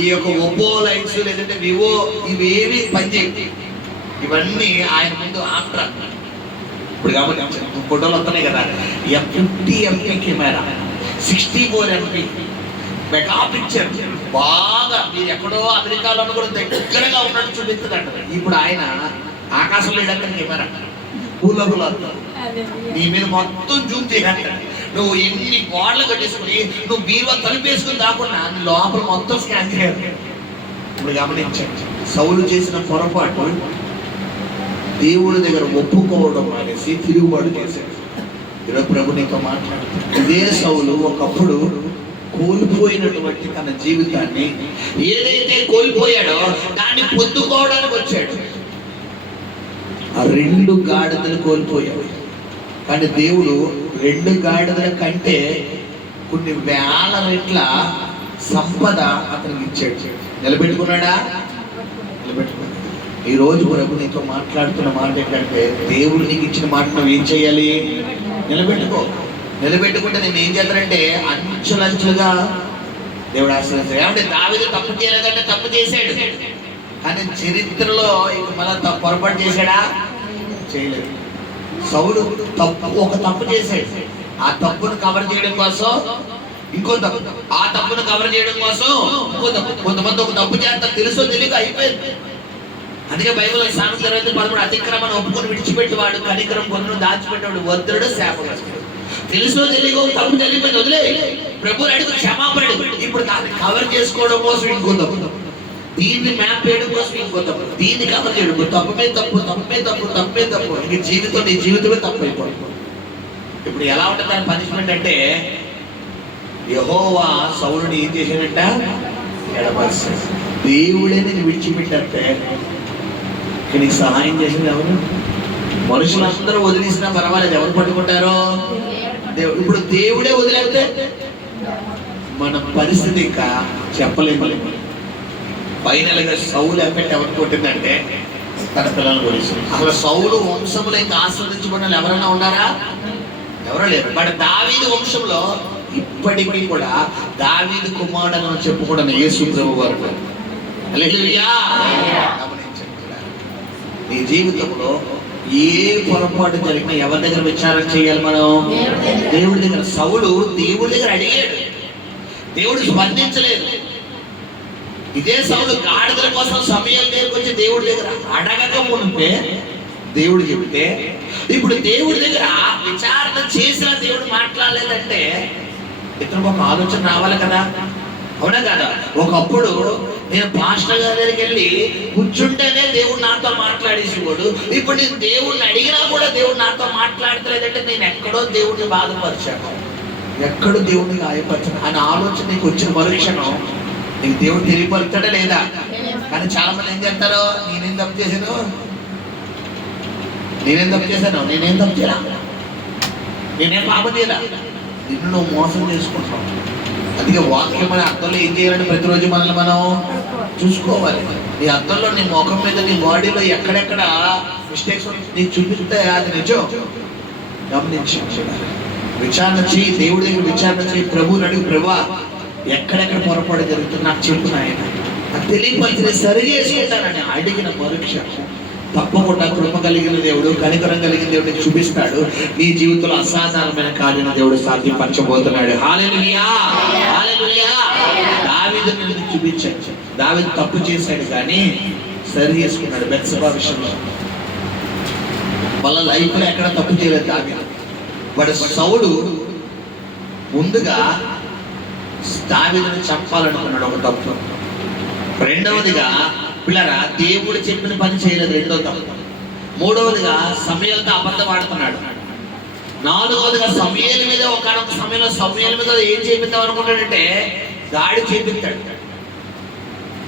ఈ యొక్క ఒప్పో లైన్స్ లేదంటే వివో ఇవేవి పనిచేయి. ఇవన్నీ ఆయన ముందు ఆఫ్టర్. ఇప్పుడు కాబట్టి ఫోటోలు వస్తున్నాయి కదా, F50 MP camera, 64 MP mega picture, బాగా మీరు ఎక్కడో అమెరికాలో కూడా దగ్గరగా ఉన్నట్టు చూపిస్తుందంట. ఇప్పుడు ఆయన ఆకాశంలో ఇదంతా కెమెరా పూలగులు నీ మీద మొత్తం జూమ్ చేయాలంట. నువ్వు ఎన్ని గోడలు కట్టేసుకుని నువ్వు బీరువా తలుపేసుకుని దాకుండా లోపల మొత్తం స్కాన్ చేయాలి. ఇప్పుడు గమనించండి, సౌలు చేసిన పొరపాటు దేవుడి దగ్గర ఒప్పుకోవడం అనేసి తిరుగుబాటు చేశాడు. ఈరోజు ప్రభు నీతో మాట్లాడుతాడు. ఇదే సౌలు ఒకప్పుడు కోల్పోయినటువంటి తన జీవితాన్ని ఏదైతే కోల్పోయాడో దాన్ని పొందుకోవడానికి వచ్చాడు. ఆ 2 గాడిదలు కోల్పోయాడు. కానీ దేవుడు 2 గాడిదల కంటే కొన్ని వేల రెట్ల సంపద అతనికి ఇచ్చాడు. నిలబెట్టుకున్నాడా? నిలబెట్టుకున్నాడు. ఈ రోజు ప్రభు నీతో మాట్లాడుతున్న మాట ఏంటంటే, దేవుడు నీకు ఇచ్చిన మాట నువ్వు ఏం చేయాలి? నిలబెట్టుకుంటే నేను ఏం చేస్తానంటే అంచులంచులుగా దేవుడు ఆశీర్వదిస్తాడు. ఏమంటే దావీదు తప్పు చేయలేదంటే తప్పు చేశాడు, కానీ చరిత్రలో ఇక మళ్ళీ పొరపాటు చేశాడా? చేయలేదు. సౌలు ఒక తప్పు చేశాడు. ఆ తప్పును కవర్ చేయడం కోసం ఇంకో తప్పు, ఆ తప్పును కవర్ చేయడం కోసం ఇంకో తప్పు. కొంతమంది ఒక తప్పు చేస్తారు, తెలుసో తెలియక అయిపోయింది. అందుకే బైబిల్ సామెతల 13 అతిక్రమను ఒప్పుకొని విడిచిపెట్టేవాడు కనికరం పొందును, దాచిపెట్టేవాడు వద్దుడు శాపగ్రస్తుడు. తెలుసో తెలియక తప్పు జరిగిపోయింది, వదిలే. ప్రభు అడుగు క్షమాపణ. ఇప్పుడు దాన్ని కవర్ చేసుకోవడం కోసం ఇంకో తప్పు, దీన్ని మ్యాప్ చేయడం కోసం ఇంకో తప్పు, దీన్ని కవర్ చేయడం తప్పే తప్పు. ఇంక నీ జీవితమే తప్పు అయిపోయింది. ఇప్పుడు ఎలా ఉంటుంది దాని పనిష్మెంట్ అంటే, యెహోవా సౌలుని ఏం చేశాడంట? ఎడబార్చాడు. దేవుడే నేను విడిచిపెట్టే నీకు సహాయం చేసింది ఎవరు? మనుషులందరూ వదిలేసినా పర్వాలేదు, ఎవరు పట్టుకుంటారో? దేవుడు. ఇప్పుడు దేవుడే వదిలేస్తే మన పరిస్థితి ఇంకా చెప్పలేము. ఫైనల్ గా సౌలు ఎఫెక్ట్ ఎవరు కొట్టిందంటే తన పిల్లలను వదిలేసింది. అసలు సౌలు వంశంలో ఇంకా ఆస్వాదించబడిన ఎవరైనా ఉన్నారా? ఎవరో లేరు. బట్ దావీదు వంశంలో ఇప్పటికీ కూడా దావీదు కుమారుడు చెప్పుకోవడం యేసు ప్రభు వారు. హల్లెలూయా. నీ జీవితంలో ఏ పొరపాటు జరిగినా ఎవరి దగ్గర విచారణ చేయాలి మనం? దేవుడి దగ్గర. సౌలు దేవుడి దగ్గర అడిగాడు, దేవుడు స్పందించలేదు. ఇదే సౌలు గాడిదల కోసం సమయం దగ్గరకు వచ్చి దేవుడి దగ్గర అడగక మునిపే దేవుడు చెబితే, ఇప్పుడు దేవుడి దగ్గర విచారణ చేసిన దేవుడు మాట్లాడలేదంటే ఇతను ఒక ఆలోచన రావాలి కదా, అవునా కదా? ఒకప్పుడు నేను పాస్టర్ గారి దగ్గరికి వెళ్ళి కూర్చుంటేనే దేవుడు నాతో మాట్లాడేసేవాడు. ఇప్పుడు నేను దేవుడిని అడిగినా కూడా దేవుడు నాతో మాట్లాడతలేదంటే నేను ఎక్కడో దేవుడిని బాధపరిచాను, ఎక్కడో దేవుడిని గాయపరిచాను అనే ఆలోచన నీకు వచ్చిన మరుక్షణం నీకు దేవుడు తెలియపరుతాడా లేదా? కానీ చాలా మంది ఏం చేస్తారు, నేనేం తప్పు చేశాను, నేనేం తప్పు చేయరా, నేనేం పాపం చేయరా, నిన్ను నువ్వు మోసం చేసుకుంటావు. అందుకే వాక్యం అనే అర్థంలో ఏం చేయాలంటే ప్రతిరోజు మనల్ని మనం చూసుకోవాలి. నీ అర్థంలో నీ ముఖం మీద నీ బాడీలో ఎక్కడెక్కడ మిస్టేక్స్ నీకు చూపిస్తే అది నిజం. గమనించి విచారణ చేయి, దేవుడి దగ్గర విచారణ చేయి, ప్రభువుని అడుగు, ప్రభువా ఎక్కడెక్కడ పొరపాటు జరుగుతుంది నాకు చెప్పు ఆయన, నాకు తెలియపరిచిన సరి చేసుకుంటానని అడిగిన మరుక్షణం తప్పకుండా కృప కలిగిన దేవుడు, కనికరం కలిగిన దేవుడిని చూపిస్తాడు. నీ జీవితంలో అసాధారణమైన కార్యం దేవుడు సాధ్యపరచబోతున్నాడు. హల్లెలూయా, హల్లెలూయా. దావీదుని చూపించాడు. దావీదు తప్పు చేశాడు కానీ సరి చేసుకున్నాడు. బెత్షెబా విషయంలో వాళ్ళ లైఫ్ లో ఎక్కడ తప్పు చేయలేదు దావీదు. వాడు సౌలు ముందుగా దావీదుని చంపాలనుకున్నాడు, ఒక తప్పు. రెండవదిగా పిల్లరా దేవుడు చెప్పిన పని చేయలేదు, రెండో తప్పు. మూడవదిగా సమయాలతో అబద్ధం ఆడుతున్నాడు. నాలుగవదిగా సమయాల మీద ఒకనొక సమయంలో సమయాల మీద ఏం చేపిద్దాం అనుకుంటాడంటే దాడి చేపిస్తాడు.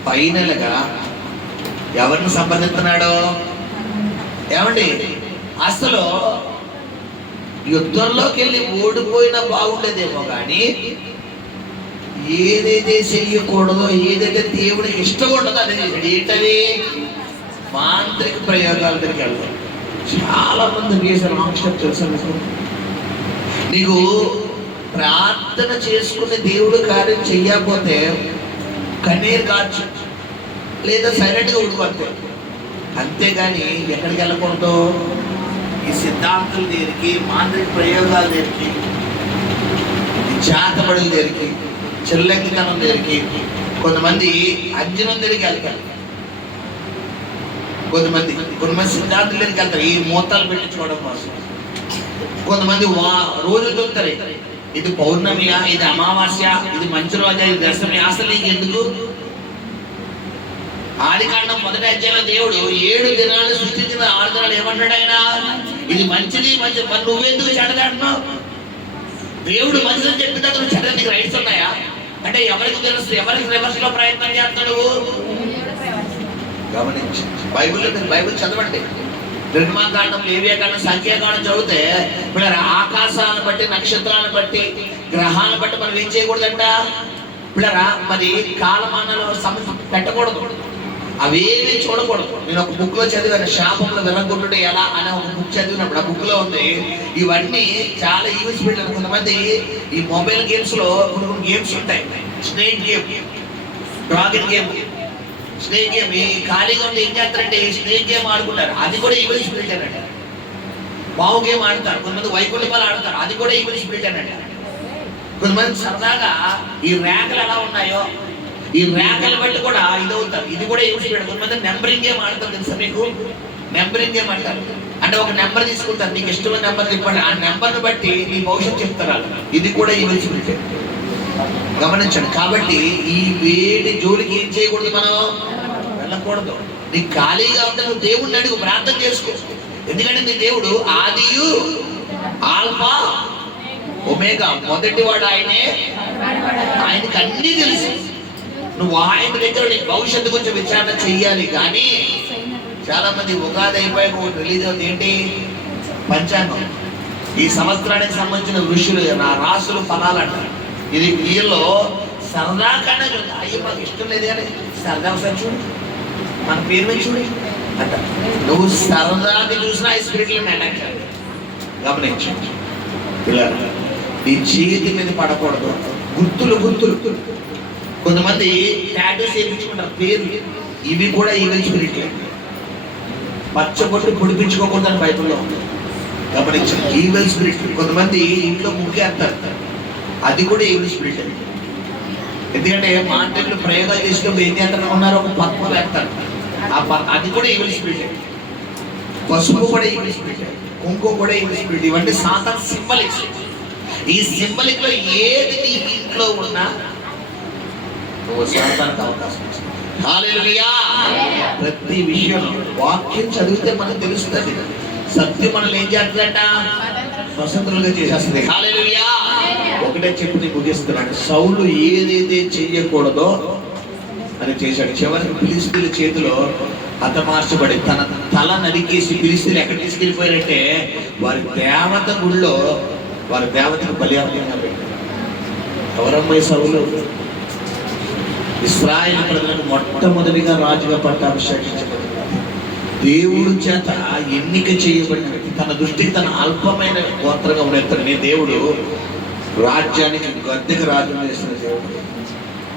ఫైనల్ గా ఎవరిని సంబంధిస్తున్నాడు? ఏమండి, అసలు యుద్ధంలోకి వెళ్ళి ఓడిపోయినా బాగుండేదేమో కానీ ఏదైతే చెయ్యకూడదో, ఏదైతే దేవుడికి ఇష్టం ఉండదో అదే చేశాడు. ఏంటది? మాంత్రిక ప్రయోగాల దగ్గరికి వెళ్తాం. చాలా మంది చేశారు రాంగ్ స్టెప్. తెలుసా నీకు ప్రార్థన చేసుకునే దేవుడు కార్యం చెయ్యకపోతే కన్నీరు కాచు, లేదా సైలెంట్గా ఉడిపోతే, అంతేగాని ఎక్కడికి వెళ్ళకూడదు? ఈ సిద్ధాంతుల దగ్గరికి, మాంత్రిక ప్రయోగాల దగ్గరికి, జాతబడుల దగ్గరికి, చెల్లెంకితనం దగ్గరికి, కొంతమంది అంజనం దగ్గరికి వెళ్తారు, కొంతమంది సిద్ధాంతుల దగ్గరికి వెళ్తారు ఈ మూతాలు పెట్టించుకోవడం కోసం. కొంతమంది రోజు చూస్తారు, ఇది పౌర్ణమియా, ఇది అమావాస్య, ఇది మంచి రోజా, ఇది దశమి. అసలు నీకు ఎందుకు? ఆదికాండం 1వ అధ్యాయంలో దేవుడు 7 దినాలు సృష్టించిన 6 దినాలు ఏమన్నాడు ఆయన? ఇది మంచిది, మంచిది. మరి నువ్వెందుకు చెడదాంటున్నావు? దేవుడు మంచిదని చెప్పిన నువ్వు చెడ్డ, నీకు రైట్స్ ఉన్నాయా? అంటే ఎవరికి తెలుసు, ఎవరికి రివర్స్ లో ప్రయత్నం చేస్తాడు? గమనించి బైబిల్ చదవండి. నిర్మాకాండం, లేవియాకాండం, సంఖ్యాకాండం చదివితే ఇప్పుడు ఆకాశాలను బట్టి, నక్షత్రాలను బట్టి, గ్రహాలను బట్టి మనం ఏం చేయకూడదంట? పిల్లరా మరి కాలమానాలు పెట్టకూడదు, అవేవి చూడకూడదు. నేను ఒక బుక్ లో చదివాను, శాపంలో విరగొట్టుడు ఎలా అనే ఒక బుక్ చదివినప్పుడు ఆ బుక్ లో ఉంది ఇవన్నీ చాలా ఈవెంట్స్ పెట్టారు. కొంతమంది ఈ మొబైల్ గేమ్స్ లో కొన్ని గేమ్స్ ఉంటాయి. Snake game, dragon game, snake game. ఈ ఖాళీగా ఉంటే ఏం చేస్తారంటే స్నేక్ గేమ్ ఆడుకుంటారు, అది కూడా ఈవెంట్స్ పెట్టారంట. బావు గేమ్ ఆడతారు, కొంతమంది వైకుంఠపాలు ఆడతారు, అది కూడా ఈవెంట్స్ పెట్టారంట. కొంతమంది సరదాగా ఈ ర్యాంకులు ఎలా ఉన్నాయో ఈ ర్యాంకులు బట్టి కూడా ఇదవుతారు, ఇది కూడా ఈవెంట్స్ పెట్టారు. కొంతమంది నెంబరింగ్ గేమ్ ఆడతారు, తెలుసా మీకు? నెంబరింగ్ గేమ్ అంటారు. అంటే ఒక నెంబర్ తీసుకుంటారు, నీకు ఇష్టమైన నెంబర్ చెప్పండి, ఆ నెంబర్ని బట్టి నీ భవిష్యత్తు చెప్తారు, ఇది కూడా ఈవెంట్స్ పెట్టారు. గమనించండి. కాబట్టి ఈ వేడి జోలికి ఏం చేయకూడదు, మనం వెళ్ళకూడదు. నీకు ఖాళీగా ఉంటే నువ్వు దేవుడిని అడుగు, ప్రార్థన చేసుకో. ఎందుకంటే నీ దేవుడు ఆదియు ఆల్ఫా ఒమేగా, మొదటివాడు ఆయనే, ఆయనకి అన్నీ తెలుసు. నువ్వు ఆయన దగ్గర నీ భవిష్యత్తు గురించి విచారణ చెయ్యాలి. కానీ చాలా మంది ఉగాది అయిపోయాక ఒకటి రిలీజ్ అవుతుంది, ఏంటి? పంచాంగం. ఈ సంవత్సరానికి సంబంధించిన ఋషులు, నా రాసులు, ఫలాలు అంటారు. ఇది వీళ్ళు సరదా కన్నా అయ్యి మాకు ఇష్టం లేదు కానీ సరదా ఒకసారి చూడు, మన పేరు మీద చూడు అంట. నువ్వు సరదాకి చూసినా ఈ స్పిరిట్లు అటాక్ చేయాలి. గమనించండి పిల్లలు, నీ చేతి మీద పడకూడదు. గుర్తులు కొంతమంది టాటూస్ చేయించుకుంటారు పేరు, ఇవి కూడా ఈవెల్ స్పిరిట్లే. పచ్చబొట్టు పొడిపించుకోకూడదని బైబిల్లో ఉంది. గమనించండి, ఈవెల్ స్పిరిట్. కొంతమంది ఇంట్లో ముగ్గేస్తారు, అది కూడా ఈవెల్ స్పిరిట్. ఎందుకంటే మాంత్రికులు ప్రయోగాలు చేసినప్పుడు ఏం చేస్తారు ఉన్నారు, ఒక పద్మ వేస్తారు, అది కూడా ఈవెల్ స్పిరిట్. పసుపు కూడా ఈవెల్ స్పిరిట్, కుంకుమ కూడా ఈవెల్ స్పిరిట్. ఇవన్నీ సాధారణ సింబలిక్స్. ఈ సింబలిక్ లో ఏది నీ ఇంట్లో ఉన్నా సాతానికి అవకాశం ఇస్తుంది. హల్లెలూయా. ప్రతి విషయం వాక్యం చదివితే మనకు తెలుస్తుంది. సత్యం మనల్ని ఏం చేస్తుందట? స్వతంత్రులుగా చేసేస్తుంది. హల్లెలూయా. ఒకటే చెప్పి నేను ముగిస్తున్నాను. సౌలు ఏదైతే చెయ్యకూడదో అని చేశాడు. చివరికి ఫిలిష్తీయుల చేతిలో హతమార్చబడి తన తల నరికేసి ఫిలిష్తీయులు ఎక్కడ తీసుకెళ్ళిపోయారంటే వారి దేవత గుళ్ళో వారి దేవతకు బలియాగంగా పెట్టారు. ఎవరమ్మాయి సౌలు? ఇశ్రాయేలు ప్రజలకు మొట్టమొదటిగా రాజుగా పట్టాభిషేకించబడింది. దేవుడు చేత ఎన్నిక చేయబడిన వ్యక్తి. తన దృష్టికి తన అల్పమైన గోత్రంగా ఉండేస్తాడని దేవుడు రాజ్యానికి గద్దెకి రాజు చేసిన దేవుడు.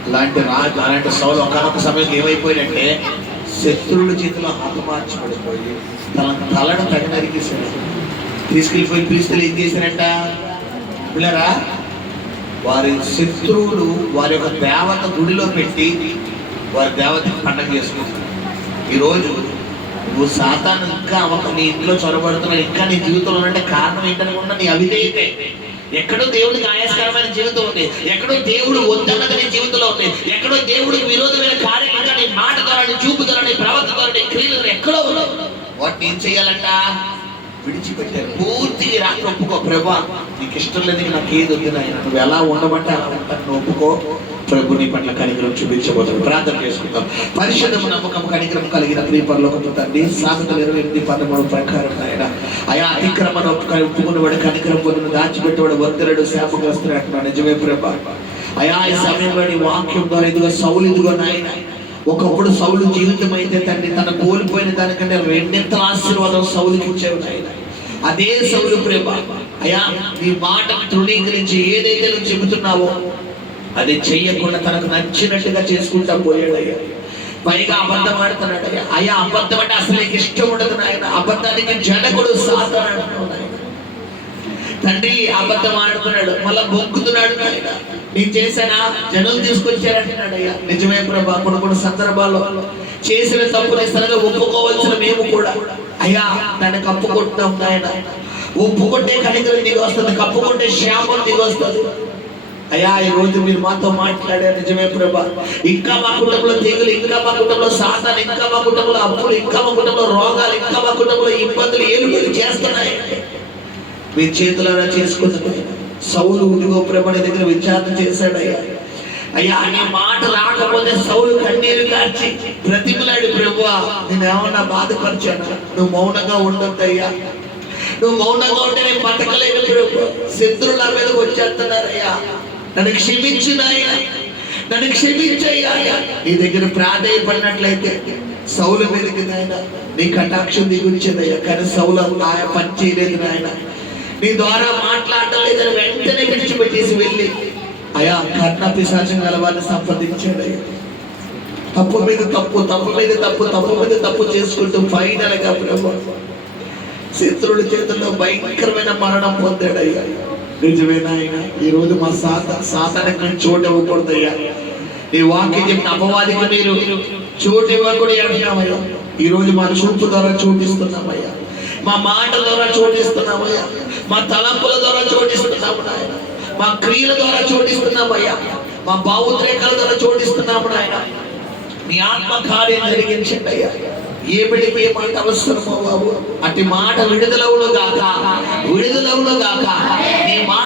అలాంటి సౌలు ఒకనొక సమయంలో ఏమైపోయాడంటే శత్రువుల చేతిలో హతమార్చబడిపోయి తన తలను నరికేశాడు. తీసుకెళ్ళిపోయి ఫిలిష్తీయులు ఏం చేశారంట? పిల్లరా, వారి శత్రువులు వారి యొక్క దేవత గుడిలో పెట్టి వారి దేవతకి పండగ చేసుకుంటారు. ఈరోజు నువ్వు సాతాను ఇంకా నీ ఇంట్లో చొరబడుతున్నావు, ఇంకా నీ జీవితంలో అంటే కారణం ఏంటనుకున్నా నీ అవిధేయతే. ఎక్కడో దేవుడికి ఆయాస్కరమైన జీవితం ఉంది, ఎక్కడో దేవుడు వద్దన్నది నీ జీవితంలో ఉంది, ఎక్కడో దేవుడికి విరోధమైన కార్యం ఇంకా నీ మాట ద్వారా, నీ చూపు ద్వారా, నీ ప్రవర్తన ద్వారా, నీ క్రియలు ఎక్కడో ఉన్నావు. వాటిని ఏం చేయాలంట? విడిచిపెట్టారు. పూర్తిగా రాత్రి ఒప్పుకో. ప్రభా, నీకు ఇష్టం లేదు, నాకు ఏది వద్దు నాయన, నువ్వు ఎలా ఉండమంటే అలా ఉంటాను, నువ్వు ఒప్పుకో. ప్రభు నీ పట్ల కనికరం చూపించబోతాడు. ప్రార్థన చేసుకుందాం. పరిశుద్ధము, నమ్మకం, కనికరం కలిగిన ప్రియ పరలోకపు తండ్రి, సామెతలు 28:13 ప్రకారం ఆయన అయా అతిక్రమను ఒప్పుకున్నవాడు కనికరం పొందును, దాచిపెట్టేవాడు వర్తరుడు శాపగ్రస్తుడు అంటున్నాడు. నిజమే ప్రభా. అయా ఈ సమయంలో నీ వాక్యం ద్వారా ఇదిగో సౌలు, ఇదిగో నాయన ఒకప్పుడు సౌలు జీవితం అయితే తండ్రి తన కోల్పోయిన దానికంటే 2 ఆశీర్వాదం సౌలుకి ఇచ్చేవి నాయన. అదే సౌలు ప్రేమ అయా నీ మాట తృణీకరించి ఏదైతే నువ్వు చెబుతున్నావో అది చెయ్యకుండా తనకు నచ్చినట్టుగా చేసుకుంటా పోయాడయ్యా. పైగా అబద్ధం ఆడుతున్నాడు అయ్యా. అయ్యా అబద్ధం అంటే అసలు నీకు ఇష్టం ఉండదు నాయన. అబద్ధానికి జనకుడు సాతాను అంటున్నాడు నాయన. తండ్రి అబద్ధం ఆడుతున్నాడు, మళ్ళా మొక్కుతున్నాడు నాయన. నేను చేశానా, జనులు తీసుకొచ్చారంటున్నాడు అయ్యా. నిజమే ప్రభా. కొన్ని సందర్భాల్లో చేసిన తప్పుని సరిగా ఒప్పుకోవాల్సిన మేము కూడా అయ్యా దాన్ని కప్పుకుంటున్నాం నాయన. ఒప్పుకుంటే కనికరం దిగి వస్తుంది, కప్పుకుంటే శాపం దిగి వస్తుంది అయ్యా. ఈ రోజు మీరు మాతో మాట్లాడారు. నిజమే ప్రభా. ఇంకా మా కుటుంబంలో తెగులు, ఇంకా మా కుటుంబంలో సాతాను, ఇంకా మా కుటుంబంలో అప్పులు, ఇంకా మా కుటుంబంలో రోగాలు, ఇంకా మా కుటుంబంలో ఇబ్బందులు ఏలుబడి చేస్తున్నాయి. మీ చేతులారా చేసుకున్నాడు. సౌలు ఉడిగో ప్రభని దగ్గర విచారణ చేశాడయ్యా. అయ్యా నీ మాట రాకపోతే సౌలు కన్నీరు కార్చి ప్రతిమలాడి, ప్రభువా నేను ఏమన్నా బాధపరిచాను, నువ్వు మౌనంగా ఉండొద్దయ్యా, నువ్వు మౌనంగా ఉంటే నేను బతకలేను ప్రభు. శత్రువులు నా మీదకి వచ్చేస్తున్నారయ్యా, నన్ను క్షమించునాయ్యా, నన్ను క్షమించయ్యా. నీ దగ్గర ప్రాధేయపడినట్లయితే సౌలు మీదకి నాయన నీ కటాక్షం దిగుచ్చిందయ్యా. కానీ సౌలు ఆయన పని చేయలేదు నాయన. నీ ద్వారా మాట్లాడటం లేదని వెంటనే విడిచిపెట్టేసి వెళ్ళి అయా కర్ణ పిశాచం గల వారిని సంప్రదించాడు అయ్యా. తప్పు మీద తప్పు, తప్పు మీద తప్పు, తప్పు మీద తప్పు చేసుకుంటూ ఫైనల్ గా ప్రభు శత్రువుల చేతుల్లో భయంకరమైన మరణం పొందాడు అయ్యా. నిజమేనా ఆయన? ఈ రోజు మా సాతానికి మేము చోటు ఇవ్వకూడదయ్యా. నీ వాక్యం చెప్పిన అపవాదికి మీరు చోటు ఇవ్వకూడదు అంటున్నామయ్యా. ఈ రోజు మా చూపు ద్వారా చోటిస్తున్నామయ్యా, మా మాట ద్వారా చోటిస్తున్నామయ్యా, మా తలంపుల ద్వారా చోటిస్తున్నాము నాయన, మా క్రియల ద్వారా చోటిస్తున్నామయ్యా, మా భావోద్రేకాల ద్వారా చోటిస్తున్నాము నాయన. మీ ఆత్మ కార్యం జరిగించండి అయ్యా. ఏ బిడ్డకి ఏ మాట అవసరమో బాబు అట్టి మాట విడుదలవులు గాక, విడుదలవులు గాక. నీ మాట